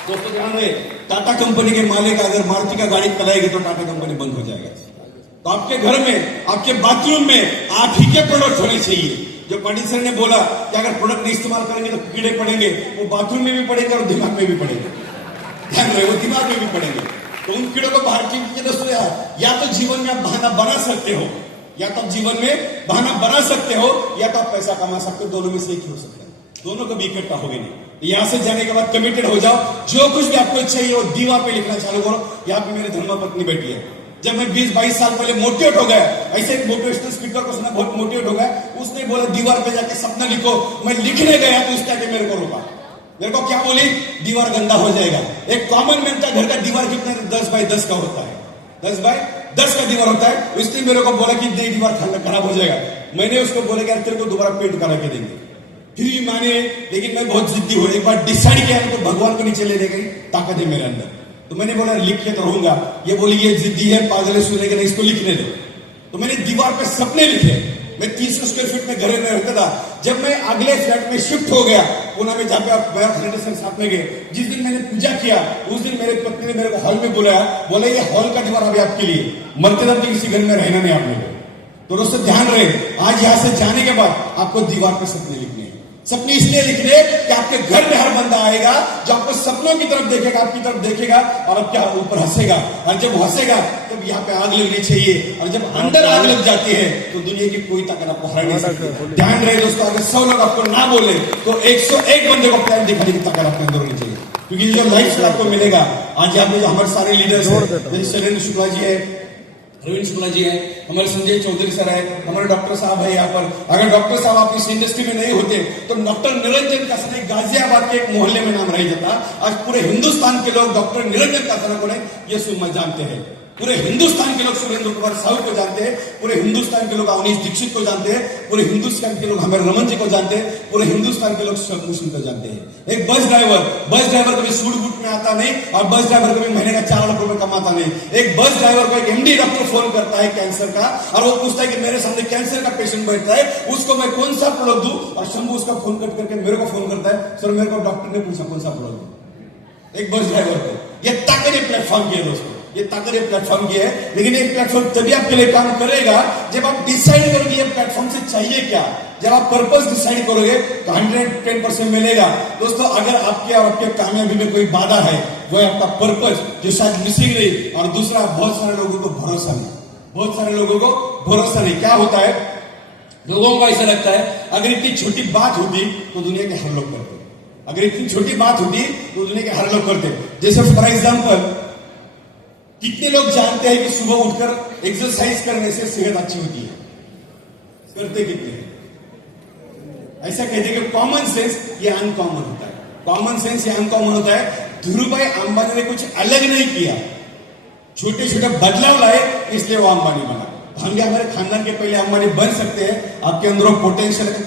दोस्तों ध्यान रहे, टाटा कंपनी के मालिक अगर मारुति का गाड़ी चलाएगी तो टाटा कंपनी बंद हो जाएगा। तो आपके घर में, आपके बाथरूम में आप ही के प्रोडक्ट होने चाहिए। जो पाटिल सर ने बोला कि अगर प्रोडक्ट नहीं इस्तेमाल करेंगे तो कीड़े पड़ेंगे, वो बाथरूम में भी पड़ेंगे और दिमाग में भी पड़ेंगे। ध्यान रहे, वो दिमाग में भी पड़ेंगे। तो उन कीड़ों को बाहर की दोस्तों, या तो जीवन में आप बहाना बना सकते हो, या तो आप जीवन में बहाना बना सकते हो, या तो आप पैसा कमा सकते हो। दोनों में से एक ही हो सकता है, दोनों कभी इकट्ठा होगे नहीं। यहां से जाने के बाद कमिटेड हो जाओ, जो कुछ भी आपको चाहिए वो दीवार पे लिखना चालू करो। यहाँ पे मेरी धर्मपत्नी बैठी है। जब मैं 20-22 साल पहले मोटिवेट हो गया, ऐसे एक मोटिवेशनल स्पीकर को सुना, बहुत मोटिवेट हो गया, उसने बोला दीवार पे जाके सपना लिखो। मैं लिखने गया तो उसके आगे मेरे को रोका, मेरे को क्या बोली, दीवार गंदा हो जाएगा। एक कॉमन मैन का घर का दीवार कितना 10x10 का होता है, 10x10 का दीवार होता है। इसलिए मेरे को बोला कि नहीं दीवार खराब हो जाएगा। मैंने उसको बोला कि तेरे को दोबारा पेंट करा के देंगे, फिर भी माने, लेकिन मैं बहुत जिद्दी हो। एक बार डिसाइड किया तो भगवान को नीचे लेने की ताकत है मेरे अंदर। तो मैंने बोला लिख के तो रहूंगा। ये बोली ये जिद्दी है, पागल सुनेगा नहीं, इसको लिखने दो। तो मैंने दीवार पे सपने लिखे। मैं 300 स्क्वायर फीट में घर में रहता था। जब मैं अगले फ्लैट में शिफ्ट हो गया पुणे में, जहाँ पे आप मेरा साथ में गए, जिस दिन मैंने पूजा किया उस दिन मेरे पत्नी ने मेरे को हॉल में बुलाया, बोला ये हॉल का दीवार अभी आपके लिए, मरते दम किसी घर में रहना नहीं आपने। तो दोस्तों ध्यान रहे, आज यहां से जाने के बाद आपको दीवार पे सपने लिखने हैं। सपने इसलिए लिखने कि आपके घर में हर बंदा आएगा जो आपको सपनों की तरफ देखेगा, आपकी तरफ देखेगा और अब क्या ऊपर हंसेगा। और जब हंसेगा तब यहाँ पे आग लगनी चाहिए, और जब अंदर आग लग जाती है तो दुनिया की कोई ताकत आपको हरा नहीं सकती। ध्यान रहे दोस्तों, अगर 100 लोग आपको ना बोले तो 101 बंदे को प्लान दिखाने की ताकत आपके अंदर होनी चाहिए। क्योंकि जो लाइफ आपको मिलेगा, आज यहाँ पे जो हमारे सारे लीडर्स हैं, जैसे शैलेंद्र शुक्ला जी है, रविंद्र शुक्ला जी है, हमारे संजय चौधरी सर है, हमारे डॉक्टर साहब है यहाँ पर। अगर डॉक्टर साहब आप इस इंडस्ट्री में नहीं होते तो डॉक्टर निरंजन कासने गाजियाबाद के एक मोहल्ले में नाम रह जाता। आज पूरे हिंदुस्तान के लोग डॉक्टर निरंजन कासना को ये सुरमा जानते हैं, पूरे हिंदुस्तान के लोग सुरेंद्र कुमार साहू को जानते हैं, पूरे हिंदुस्तान के लोग अवनीश दीक्षित को जानते हैं, पूरे हिंदुस्तान के लोग हमारे रमन जी को जानते हैं, पूरे हिंदुस्तान के लोग शर्मू सिंह को जानते हैं। एक बस ड्राइवर कभी सूट बूट में आता नहीं, और बस ड्राइवर कभी महीने का 4 लाख रुपए कमाता नहीं। एक बस ड्राइवर को एक एमडी डॉक्टर फोन करता है कैंसर का, और वो पूछता है कि मेरे सामने कैंसर का पेशेंट बैठा है, उसको मैं कौन सा प्रोडक्ट दूं, और शंभू उसका फोन कट करके मेरे को फोन करता है, सर मेरे को डॉक्टर ने पूछा कौन सा प्रोडक्ट दूं। एक बस ड्राइवर को ये ताकत प्लेटफॉर्म किया दोस्तों। ये ताकत ये प्लेटफॉर्म की है। लेकिन एक प्लेटफॉर्म तभी आपके लिए काम करेगा जब आप डिसाइड करोगे ये प्लेटफॉर्म से चाहिए क्या। जब आप पर्पस डिसाइड करोगे तो 110% मिलेगा। दोस्तों, अगर आपके और आपके कामयाबी में कोई बाधा है, वो है आपका पर्पस, जो शायद मिसिंग रही। और दूसरा, बहुत सारे लोगों को भरोसा नहीं, बहुत सारे लोगों को भरोसा नहीं। क्या होता है, लोगों को ऐसा लगता है अगर इतनी छोटी बात होती तो दुनिया के हर लोग करते, अगर इतनी छोटी बात होती तो दुनिया के हर लोग करते। जैसे फॉर एग्जाम्पल, कितने लोग जानते हैं कि सुबह उठकर एक्सरसाइज करने से सेहत अच्छी होती है? करते कितने? ऐसा कहते हैं कि कॉमन सेंस ये अनकॉमन होता है, कॉमन सेंस ये अनकॉमन होता है। धीरूभाई अंबानी ने कुछ अलग नहीं किया, छोटे छोटे बदलाव लाए, इसलिए वो अंबानी बना। हम भी हमारे खानदान के पहले अंबानी बन सकते हैं। आपके अंदर पोटेंशियल है,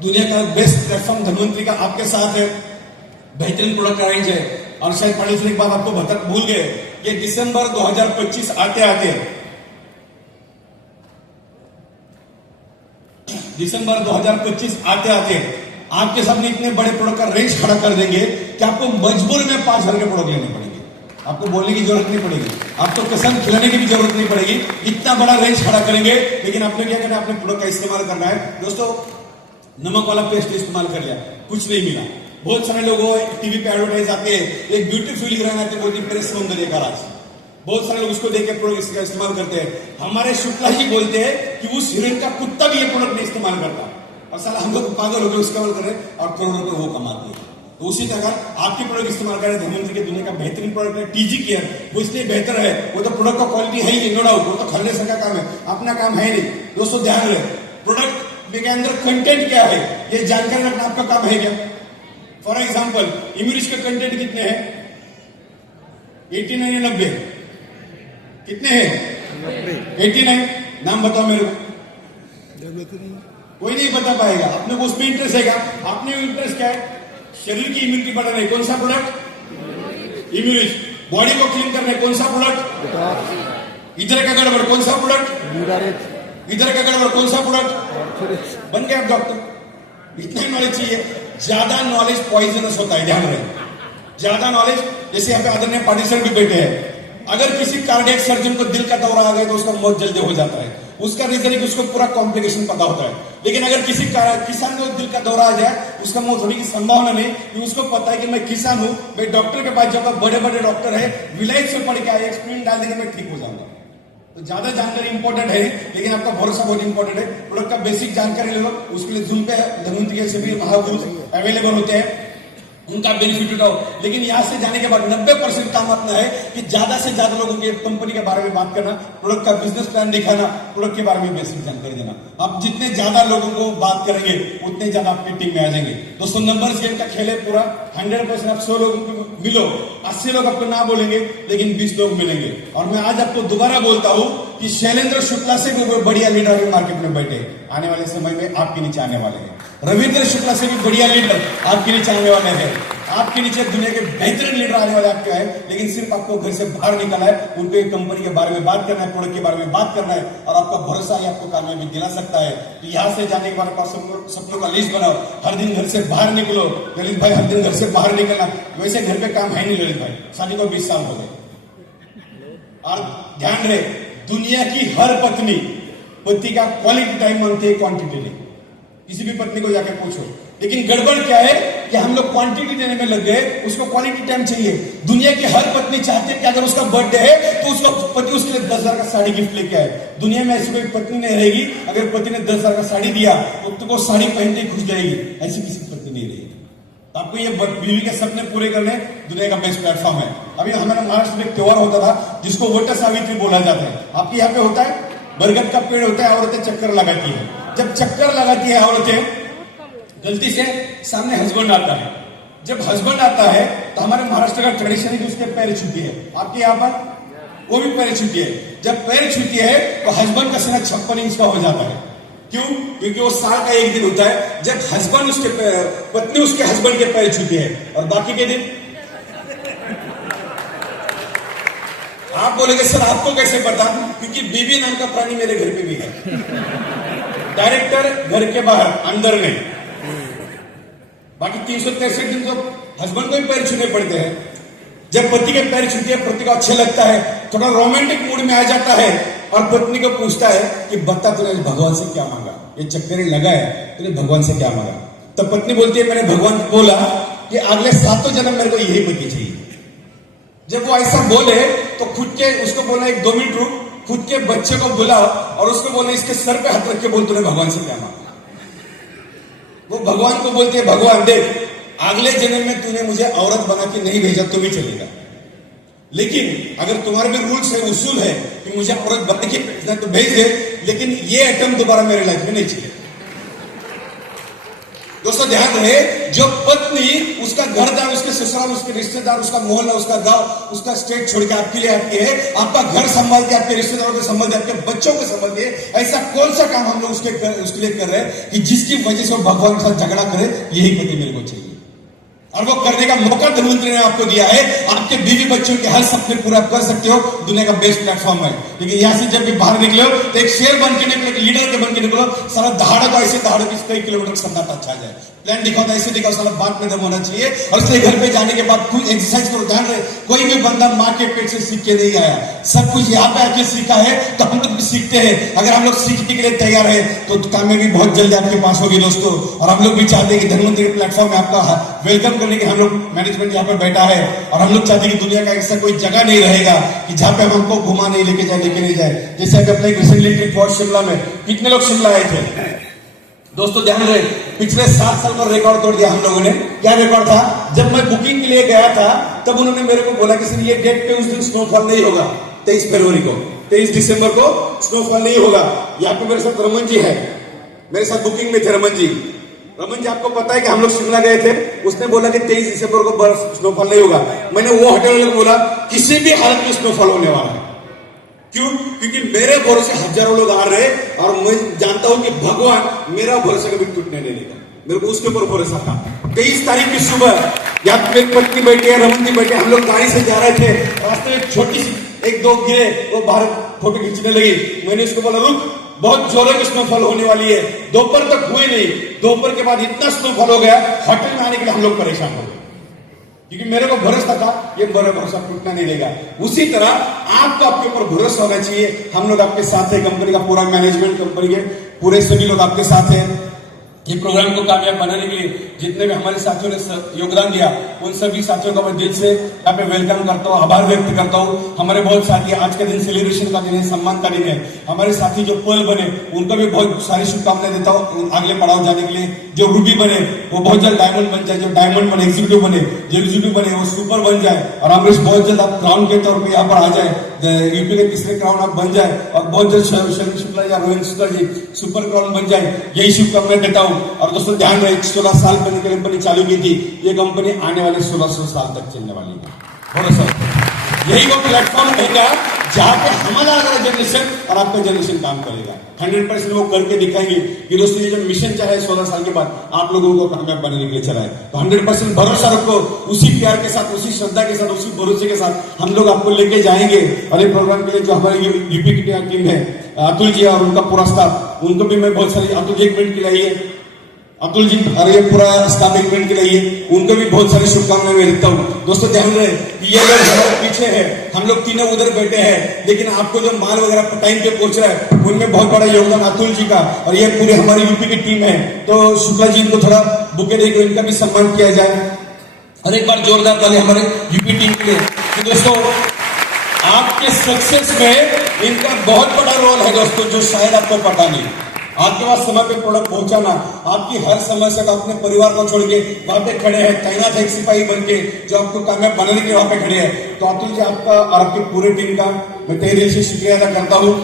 दुनिया का बेस्ट प्लेटफॉर्म धनवंतरी का आपके साथ है, बेहतरीन प्रोडक्ट का रेंज है। और शायद पढ़ने से एक बात आपको बता भूल गए, ये दिसंबर 2025 आते आते, दिसंबर 2025 आते आते आपके सामने इतने बड़े प्रोडक्ट का रेंज खड़ा कर देंगे कि आपको मजबूर में 5,000 के प्रोडक्ट लेने पड़ेंगे। आपको बोलने की जरूरत नहीं पड़ेगी, आपको कसम खिलाने की भी जरूरत नहीं पड़ेगी, इतना बड़ा रेंज खड़ा करेंगे। लेकिन आपने क्या करना है, अपने प्रोडक्ट का इस्तेमाल करना है। दोस्तों, नमक वाला पेस्ट इस्तेमाल कर लिया, कुछ नहीं मिला। बहुत सारे लोगों टीवी पे एडवर्टाइज आते हैं, एक ब्यूटीफुल हीरोइन आते हैं, बोलती मेरे सौंदर्य का राज। बहुत सारे लोग उसको देख के प्रोडक्ट का इस्तेमाल करते हैं। हमारे शुक्ला जी बोलते हैं कि उस हीरोइन का कुत्ता भी ये प्रोडक्ट नहीं इस्तेमाल करता, और साला हम लोग पागल होकर इस्तेमाल कर रहे हैं और करोड़ों रुपए वो कमाते हैं। तो उसी तरह आपके प्रोडक्ट इस्तेमाल करें। धनवंतरी के दुनिया का बेहतरीन प्रोडक्ट है टीजी केयर, वो इसलिए बेहतर है, वो तो प्रोडक्ट का क्वालिटी है ही, नो डाउट, वो तो खरीदने से का काम है, अपना काम है नहीं। दोस्तों ध्यान रहे, प्रोडक्ट के अंदर कंटेंट क्या है ये जानकारी रखना आपका काम है क्या। फॉर एग्जाम्पल, इम्यूरिश के कंटेंट कितने हैं? 89 या 90? कितने हैं? 89। नाम बताओ मेरे को। कोई नहीं बता पाएगा। अपने को उसमें इंटरेस्ट है क्या? अपने इंटरेस्ट क्या है? शरीर की इम्यूनिटी बढ़ाना है, कौन सा प्रोडक्ट? इम्यूनिश। बॉडी को क्लीन करना है, कौन सा प्रोडक्ट? इधर का गड़बड़, कौन सा प्रोडक्ट? इधर का गड़बड़, कौन सा प्रोडक्ट? बन गए आप डॉक्टर। इतना नॉलेज चाहिए। ज्यादा नॉलेज पॉइजनस होता है, ध्यान रहे। ज्यादा नॉलेज, जैसे यहाँ पे आदरणीय पार्टिसिपेंट भी बैठे हैं, अगर किसी कार्डियक सर्जन को दिल का दौरा आ गया तो उसका मौत जल्दी हो जाता है। उसका रीजन है कि उसको पूरा कॉम्प्लिकेशन पता होता है। लेकिन अगर किसी किसान को दिल का दौरा आ जाए, उसका मौत होने की संभावना नहीं, कि उसको पता है कि मैं किसान हूं, मैं डॉक्टर के पास जाऊंगा, बड़े बड़े डॉक्टर है, विलायत से पढ़ के आए, एक स्क्रीन डाल देंगे, मैं ठीक हो जाऊंगा। तो ज्यादा जानकारी इंपॉर्टेंट है, लेकिन आपका भरोसा बहुत इंपॉर्टेंट है। प्रोडक्ट का बेसिक जानकारी ले लो, उसके लिए जूम पे धनवंतरी के सभी महागुरु अवेलेबल होते हैं, उनका बेनिफिट उठाओ। लेकिन यहां से जाने के बाद 90% काम अपना है कि ज्यादा से ज्यादा लोगों की कंपनी के बारे में बात करना, प्रोडक्ट का बिजनेस प्लान दिखाना, प्रोडक्ट के बारे में बेसिक जानकारी देना। आप जितने ज्यादा लोगों को बात करेंगे उतने ज्यादा आपकी टीम में आ जाएंगे। दोस्तों, नंबर्स गेम का खेल है पूरा। 100% आप 100 लोगों को मिलो, 80 लोग आपको ना बोलेंगे, लेकिन 20 लोग मिलेंगे। और मैं आज आपको दोबारा बोलता हूं कि शैलेंद्र शुक्ला से भी बढ़िया लीडर भी मार्केट में बैठे, आने वाले समय में आपके नीचे आने वाले हैं। रविंद्र शुक्ला से भी बढ़िया लीडर आपके नीचे आने वाले हैं। आपके नीचे दुनिया के बेहतरीन लीडर आने वाले आपके हैं। लेकिन सिर्फ आपको घर से बाहर निकलना है, उनको एक कंपनी के बारे में बात करना है, प्रोडक्ट के बारे में बात करना है, और आपका भरोसा ही आपको कामयाबी दिला सकता है। तो यहां से जाने के बाद आपका सपनों का लिस्ट बनाओ, हर दिन घर से बाहर निकलो। ललित भाई, हर दिन घर से बाहर निकलना, वैसे घर पे काम है नहीं ललित भाई, शादी को 20 साल हो गए। और ध्यान रहे, दुनिया की हर पत्नी पति का क्वालिटी टाइम मांगती है, क्वांटिटी नहीं। किसी भी पत्नी को जाकर पूछो। लेकिन गड़बड़ क्या है कि हम लोग क्वांटिटी देने में लग गए, उसको क्वालिटी टाइम चाहिए। दुनिया की हर पत्नी चाहती है कि अगर उसका बर्थडे है तो उसका पति उसके लिए 10,000 का साड़ी गिफ्ट लेके आए। दुनिया में ऐसी कोई पत्नी नहीं रहेगी, अगर पति ने 10,000 का साड़ी दिया तो वो साड़ी पहनते ही खुश जाएगी, ऐसी किसी पत्नी नहीं रहेगी। आपको ये बीवी के सपने पूरे करने दुनिया का बेस्ट प्लेटफॉर्म है। अभी हमारे महाराष्ट्र में एक त्योहार होता था जिसको वट सावित्री बोला जाता है। आपके यहाँ पे होता है, बरगद का पेड़ होता है, औरतें चक्कर लगाती है। जब चक्कर लगाती है औरतें, गलती से सामने हस्बैंड आता है। जब हस्बैंड आता है तो हमारे महाराष्ट्र का ट्रेडिशन है कि उसके पैर छूती है। आपके यहाँ पर वो भी पैर छूती है। जब पैर छूती है तो हस्बैंड का सीना 56 इंच का हो जाता है। क्यों? क्योंकि वो साल का एक दिन होता है जब हस्बैंड उसके पत्नी उसके हस्बैंड के पैर छूती है, और बाकी के दिन आप बोलेंगे सर आपको कैसे पता? क्योंकि बीबी नाम का प्राणी मेरे घर पे भी है। डायरेक्टर घर के बाहर, अंदर नहीं। बाकी 363 दिन तो हस्बैंड को ही पैर छूने पड़ते हैं। जब पति के पैर छूते हैं पति को अच्छा लगता है, थोड़ा रोमांटिक मूड में आ जाता है और पत्नी को पूछता है कि बता तूने भगवान से क्या मांगा, ये चक्कर लगा है तूने भगवान से क्या मांगा। तब पत्नी बोलती है मैंने भगवान को बोला कि अगले 7 जन्म मेरे को यही पति चाहिए। जब वो ऐसा बोले तो खुद के उसको बोला 1-2 मिनट रुक, खुद के बच्चे को बुलाओ और उसको बोला इसके सर पे हाथ रख के बोल तूने भगवान से क्या मांगा। वो भगवान को बोलती है भगवान देख अगले जन्म में तूने मुझे औरत बना के नहीं भेजा तो भी चलेगा, लेकिन अगर तुम्हारे भी रूल्स है उसूल है कि मुझे औरत बन के भेजना तो भेज दे, लेकिन ये आइटम दोबारा मेरे लाइफ में नहीं चाहिए। दोस्तों ध्यान रहे, जो पत्नी उसका घर दार, उसके ससुराल, उसके रिश्तेदार, उसका मोहल्ला, उसका गांव, उसका स्टेट छोड़ के आपके लिए आती है, आपका घर संभाल के, आपके रिश्तेदारों को संभाल के, आपके बच्चों को संभाल के, ऐसा कौन सा काम हम लोग उसके लिए कर रहे हैं कि जिसकी वजह से वो भगवान के साथ झगड़ा करे। यही पति मेरे को चाहिए और वो करने का मौका धर्ममंत्री ने आपको दिया है। आपके बीवी बच्चों के हर सपने पूरा कर सकते हो, दुनिया का बेस्ट प्लेटफॉर्म है। लेकिन यहां से जब भी बाहर निकलो तो एक शेर बन के निकलो, एक लीडर के बन के निकलो, सारा दहाड़ो को ऐसे दहाड़ो कि कई किलोमीटर सन्नाटा छा जाए। प्लान दिखाओ तो ऐसे दिखाओ, सारा बात में दम होना चाहिए। और इसलिए घर पे जाने के बाद कुछ एक्सरसाइज करो। ध्यान रहे, कोई भी बंदा माँ के पेट से सीख के नहीं आया, सब कुछ यहाँ पे आके सीखा है, तो हम लोग भी सीखते हैं। अगर हम लोग सीखने के लिए तैयार है तो कामयाबी बहुत जल्दी आपके पास होगी दोस्तों। और हम लोग भी चाहते हैं कि धर्ममंत्री के प्लेटफॉर्म में आपका वेलकम करने के हम लोग मैनेजमेंट यहाँ पे बैठा है, और हम लोग चाहते हैं कि दुनिया का ऐसा कोई जगह नहीं रहेगा कि जहां पे हमको घुमा नहीं लेके नहीं जाए। जैसे अभी अपने रिसेंटली ट्रिप हुआ शिमला में, कितने लोग शिमला आए थे दोस्तों? ध्यान रहे, पिछले 7 साल का रिकॉर्ड तोड़ दिया हम लोगों ने। क्या रिकॉर्ड था? जब मैं बुकिंग के लिए गया था तब उन्होंने मेरे को बोला कि सर ये डेट पे उस दिन स्नोफॉल नहीं होगा, 23 फरवरी को, 23 दिसंबर को स्नोफॉल नहीं होगा। यहाँ पे मेरे साथ रमन जी है, मेरे साथ बुकिंग में थे रमन जी। रमन जी आपको पता है कि हम लोग शिमला गए थे, उसने बोला कि 23 दिसंबर को बर्फ स्नोफॉल नहीं होगा। मैंने वो होटल वाले को बोला किसी भी हालत में स्नोफॉल होने वाला है। क्यों? क्योंकि मेरे भरोसे हजारों लोग आ रहे और मैं जानता हूं कि भगवान मेरा भरोसा कभी टूटने नहीं देगा। मेरे को उसके ऊपर भरोसा था। 23 तारीख की सुबह यहाँ पे पत्नी बैठी है, रमन जी बैठे, हम लोग गाड़ी से जा रहे थे, रास्ते में छोटी सी 1-2 गिरे, वो बाहर फोटो खींचने लगी। मैंने उसको बोला रुक, बहुत जोरों की स्नोफॉल होने वाली है। दोपहर तक हुई नहीं, दोपहर के बाद इतना स्नोफॉल हो गया, होटल में आने के लिए हम लोग परेशान हो गए, क्योंकि मेरे को भरोसा था ये मेरा भरोसा टूटना नहीं देगा। उसी तरह आपको आपके ऊपर भरोसा होना चाहिए। हम लोग आपके साथ है, कंपनी का पूरा मैनेजमेंट, कंपनी के पूरे सभी लोग आपके साथ हैं। ये प्रोग्राम को कामयाब बनाने के लिए जितने भी हमारे साथियों ने योगदान दिया, उन सभी साथियों का मैं दिल से यहाँ पे वेलकम करता हूँ, आभार व्यक्त करता हूँ। हमारे बहुत साथी, आज का दिन सेलिब्रेशन का दिन है, सम्मान का दिन है। हमारे साथी जो पल बने उनको भी बहुत सारी शुभकामनाएं देता हूँ अगले पड़ाव जाने के लिए। जो रूबी बने वो बहुत जल्द डायमंड बन जाए, जो डायमंड बने एग्जीक्यूटिव बने, जो एग्जीक्यूटिव बने वो सुपर बन जाए, और अमरीश बहुत जल्द आप क्राउन के तौर पर यहाँ पर आ जाए, यूपी के तीसरे क्राउन आप बन जाए, और बहुत जल्द शर्मिन शुक्ला या रोहित शुक्ला जी सुपर क्राउन बन जाए। यही शुभकामनाएं देता हूँ। और दोस्तों ध्यान रहे, 16 साल पहले कंपनी चालू की थी, ये कंपनी आने वाले 1600 साल तक चलने वाली है। भरोसा, यही वो प्लेटफॉर्म रहेगा जहां पे हमारा अगला जनरेशन और आपका जनरेशन काम करेगा। 100% वो करके दिखाएंगे कि दोस्तों ये जो मिशन चला है 16 साल के बाद आप लोगों को कामयाब बनाने के लिए चला है। तो 100% भरोसा रखो, उसी प्यार के साथ, उसी श्रद्धा के साथ, उसी भरोसे के साथ हम लोग आपको लेके जाएंगे। और ये प्रोग्राम के लिए जो हमारे यूपी की टीम है, अतुल जी और उनका पूरा स्टाफ, उनको भी मैं बहुत सारी, अतुल जी एक मिनट के लिए, अतुल जी और ये पूरा स्टाफ एक मिनट के लिए, उनको भी बहुत सारी शुभकामनाएं मैं देता हूँ। दोस्तों ध्यान रहे, ये लोग हमारे पीछे है, हम लोग तीनों उधर बैठे हैं, लेकिन आपको जो माल वगैरह टाइम पे पहुंच रहा है उनमें बहुत बड़ा योगदान अतुल जी का, और ये पूरी हमारी यूपी की टीम है। तो शुक्ला जी इनको थोड़ा बुके देकर इनका भी सम्मान किया जाए। और एक बार जोरदार ताली हमारे यूपी टीम के लिए। तो दोस्तों आपके सक्सेस में इनका बहुत बड़ा रोल है दोस्तों, जो शायद आपको पता नहीं। आपके पास समय पे प्रोडक्ट पहुंचाना, आपकी हर समस्या का अपने परिवार को छोड़ के वहां पे खड़े हैं, तैनात है एक सिपाही बन के, जो आपको कामयाब बनाने के लिए वहां पे खड़े हैं। तो अतुल जी आपका और आपकी पूरे टीम का मैं तहे दिल से शुक्रिया अदा करता हूँ।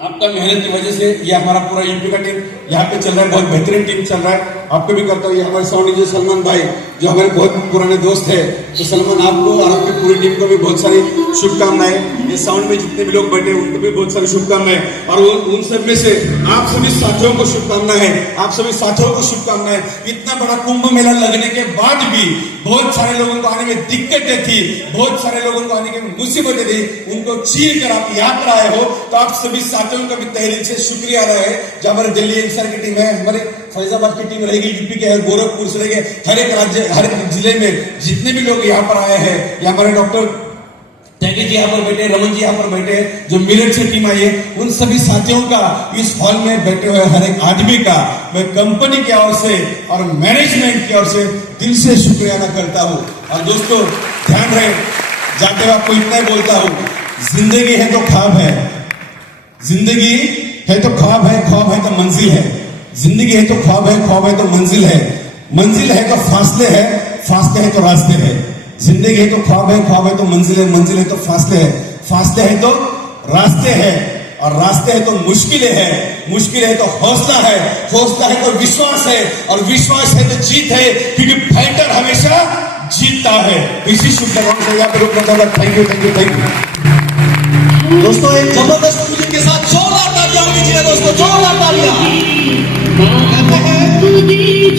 आपका मेहनत की वजह से ये हमारा पूरा यूपी का टीम यहाँ पे चल रहा है, बहुत बेहतरीन टीम चल रहा है। आपको भी करता हूँ, ये हमारे साउंड इंजीनियर सलमान भाई जो हमारे बहुत पुराने दोस्त है, तो सलमान आपको और आपकी पूरी टीम को भी बहुत सारी शुभकामनाएं। ये साउंड में जितने भी लोग बैठे उनको भी बहुत सारी शुभकामनाएं, और उन सब में से आप सभी साथियों को शुभकामनाएं हैं, आप सभी साथियों को शुभकामनाएं। इतना बड़ा कुंभ मेला लगने के बाद भी बहुत सारे लोगों को आने में दिक्कतें थी, बहुत सारे लोगों को आने की मुसीबतें थी, उनको चीर कर आप यहाँ पर आए हो, तो आप सभी साथियों का भी तहे दिल से शुक्रिया आ रहा है। जो हमारे दिल्ली एनसीआर की टीम है, हमारे फैजाबाद की टीम रहेगी, यूपी के है, गोरखपुर से रहेंगे, हर एक राज्य हर एक जिले में जितने भी लोग यहाँ पर आए हैं, या हमारे डॉक्टर टैगी जी यहाँ पर बैठे, रमन जी यहाँ पर बैठे, जो मेरठ से टीम आई है, उन सभी साथियों का, इस हॉल में बैठे हुए हर एक आदमी का मैं कंपनी की ओर से और मैनेजमेंट की ओर से दिल से शुक्रिया अदा करता हूँ। और दोस्तों ध्यान रहे, जाते हुए आपको इतना ही बोलता हूँ, जिंदगी है तो ख्वाब है, जिंदगी है तो ख्वाब है, ख्वाब है तो मंजिल है, जिंदगी है तो ख्वाब है, ख्वाब है तो मंजिल है, मंजिल है तो फासले है, फासले है तो रास्ते है। जिंदगी है तो ख्वाब है, ख्वाब है तो मंजिल है, मंजिल है तो फासले है, फासले है तो रास्ते है, और रास्ते है तो मुश्किलें है, मुश्किल है तो हौसला है, हौसला है तो विश्वास है, और विश्वास है तो जीत है, क्योंकि फाइटर हमेशा जीतता है। इसी शुभकामनाओं से यहाँ पे रुकना चाहूंगा। Thank you, thank you, thank you. दोस्तों एक जबरदस्त म्यूजिक के साथ जोरदार तालियां कीजिए दोस्तों, जोरदार तालियां। कहते हैं उठ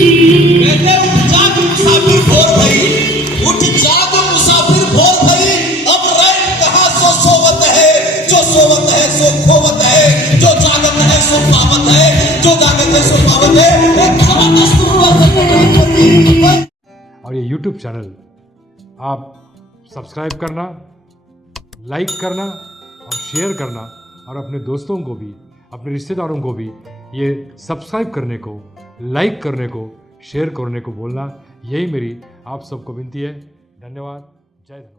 जाग मुसाफिर भोर भई, उठ जाग मुसाफिर भोर भई, अब रैन कहाँ सो सोवत है, जो सोवत है सो खोवत है, जो जागत है सो पावत है, जो जागत है सो पावत है। एक जबरदस्त रूप और ये YouTube चैनल आप सब्सक्राइब करना, लाइक करना और शेयर करना, और अपने दोस्तों को भी, अपने रिश्तेदारों को भी ये सब्सक्राइब करने को, लाइक करने को, शेयर करने को बोलना, यही मेरी आप सबको विनती है। धन्यवाद। जय धन्यवाद।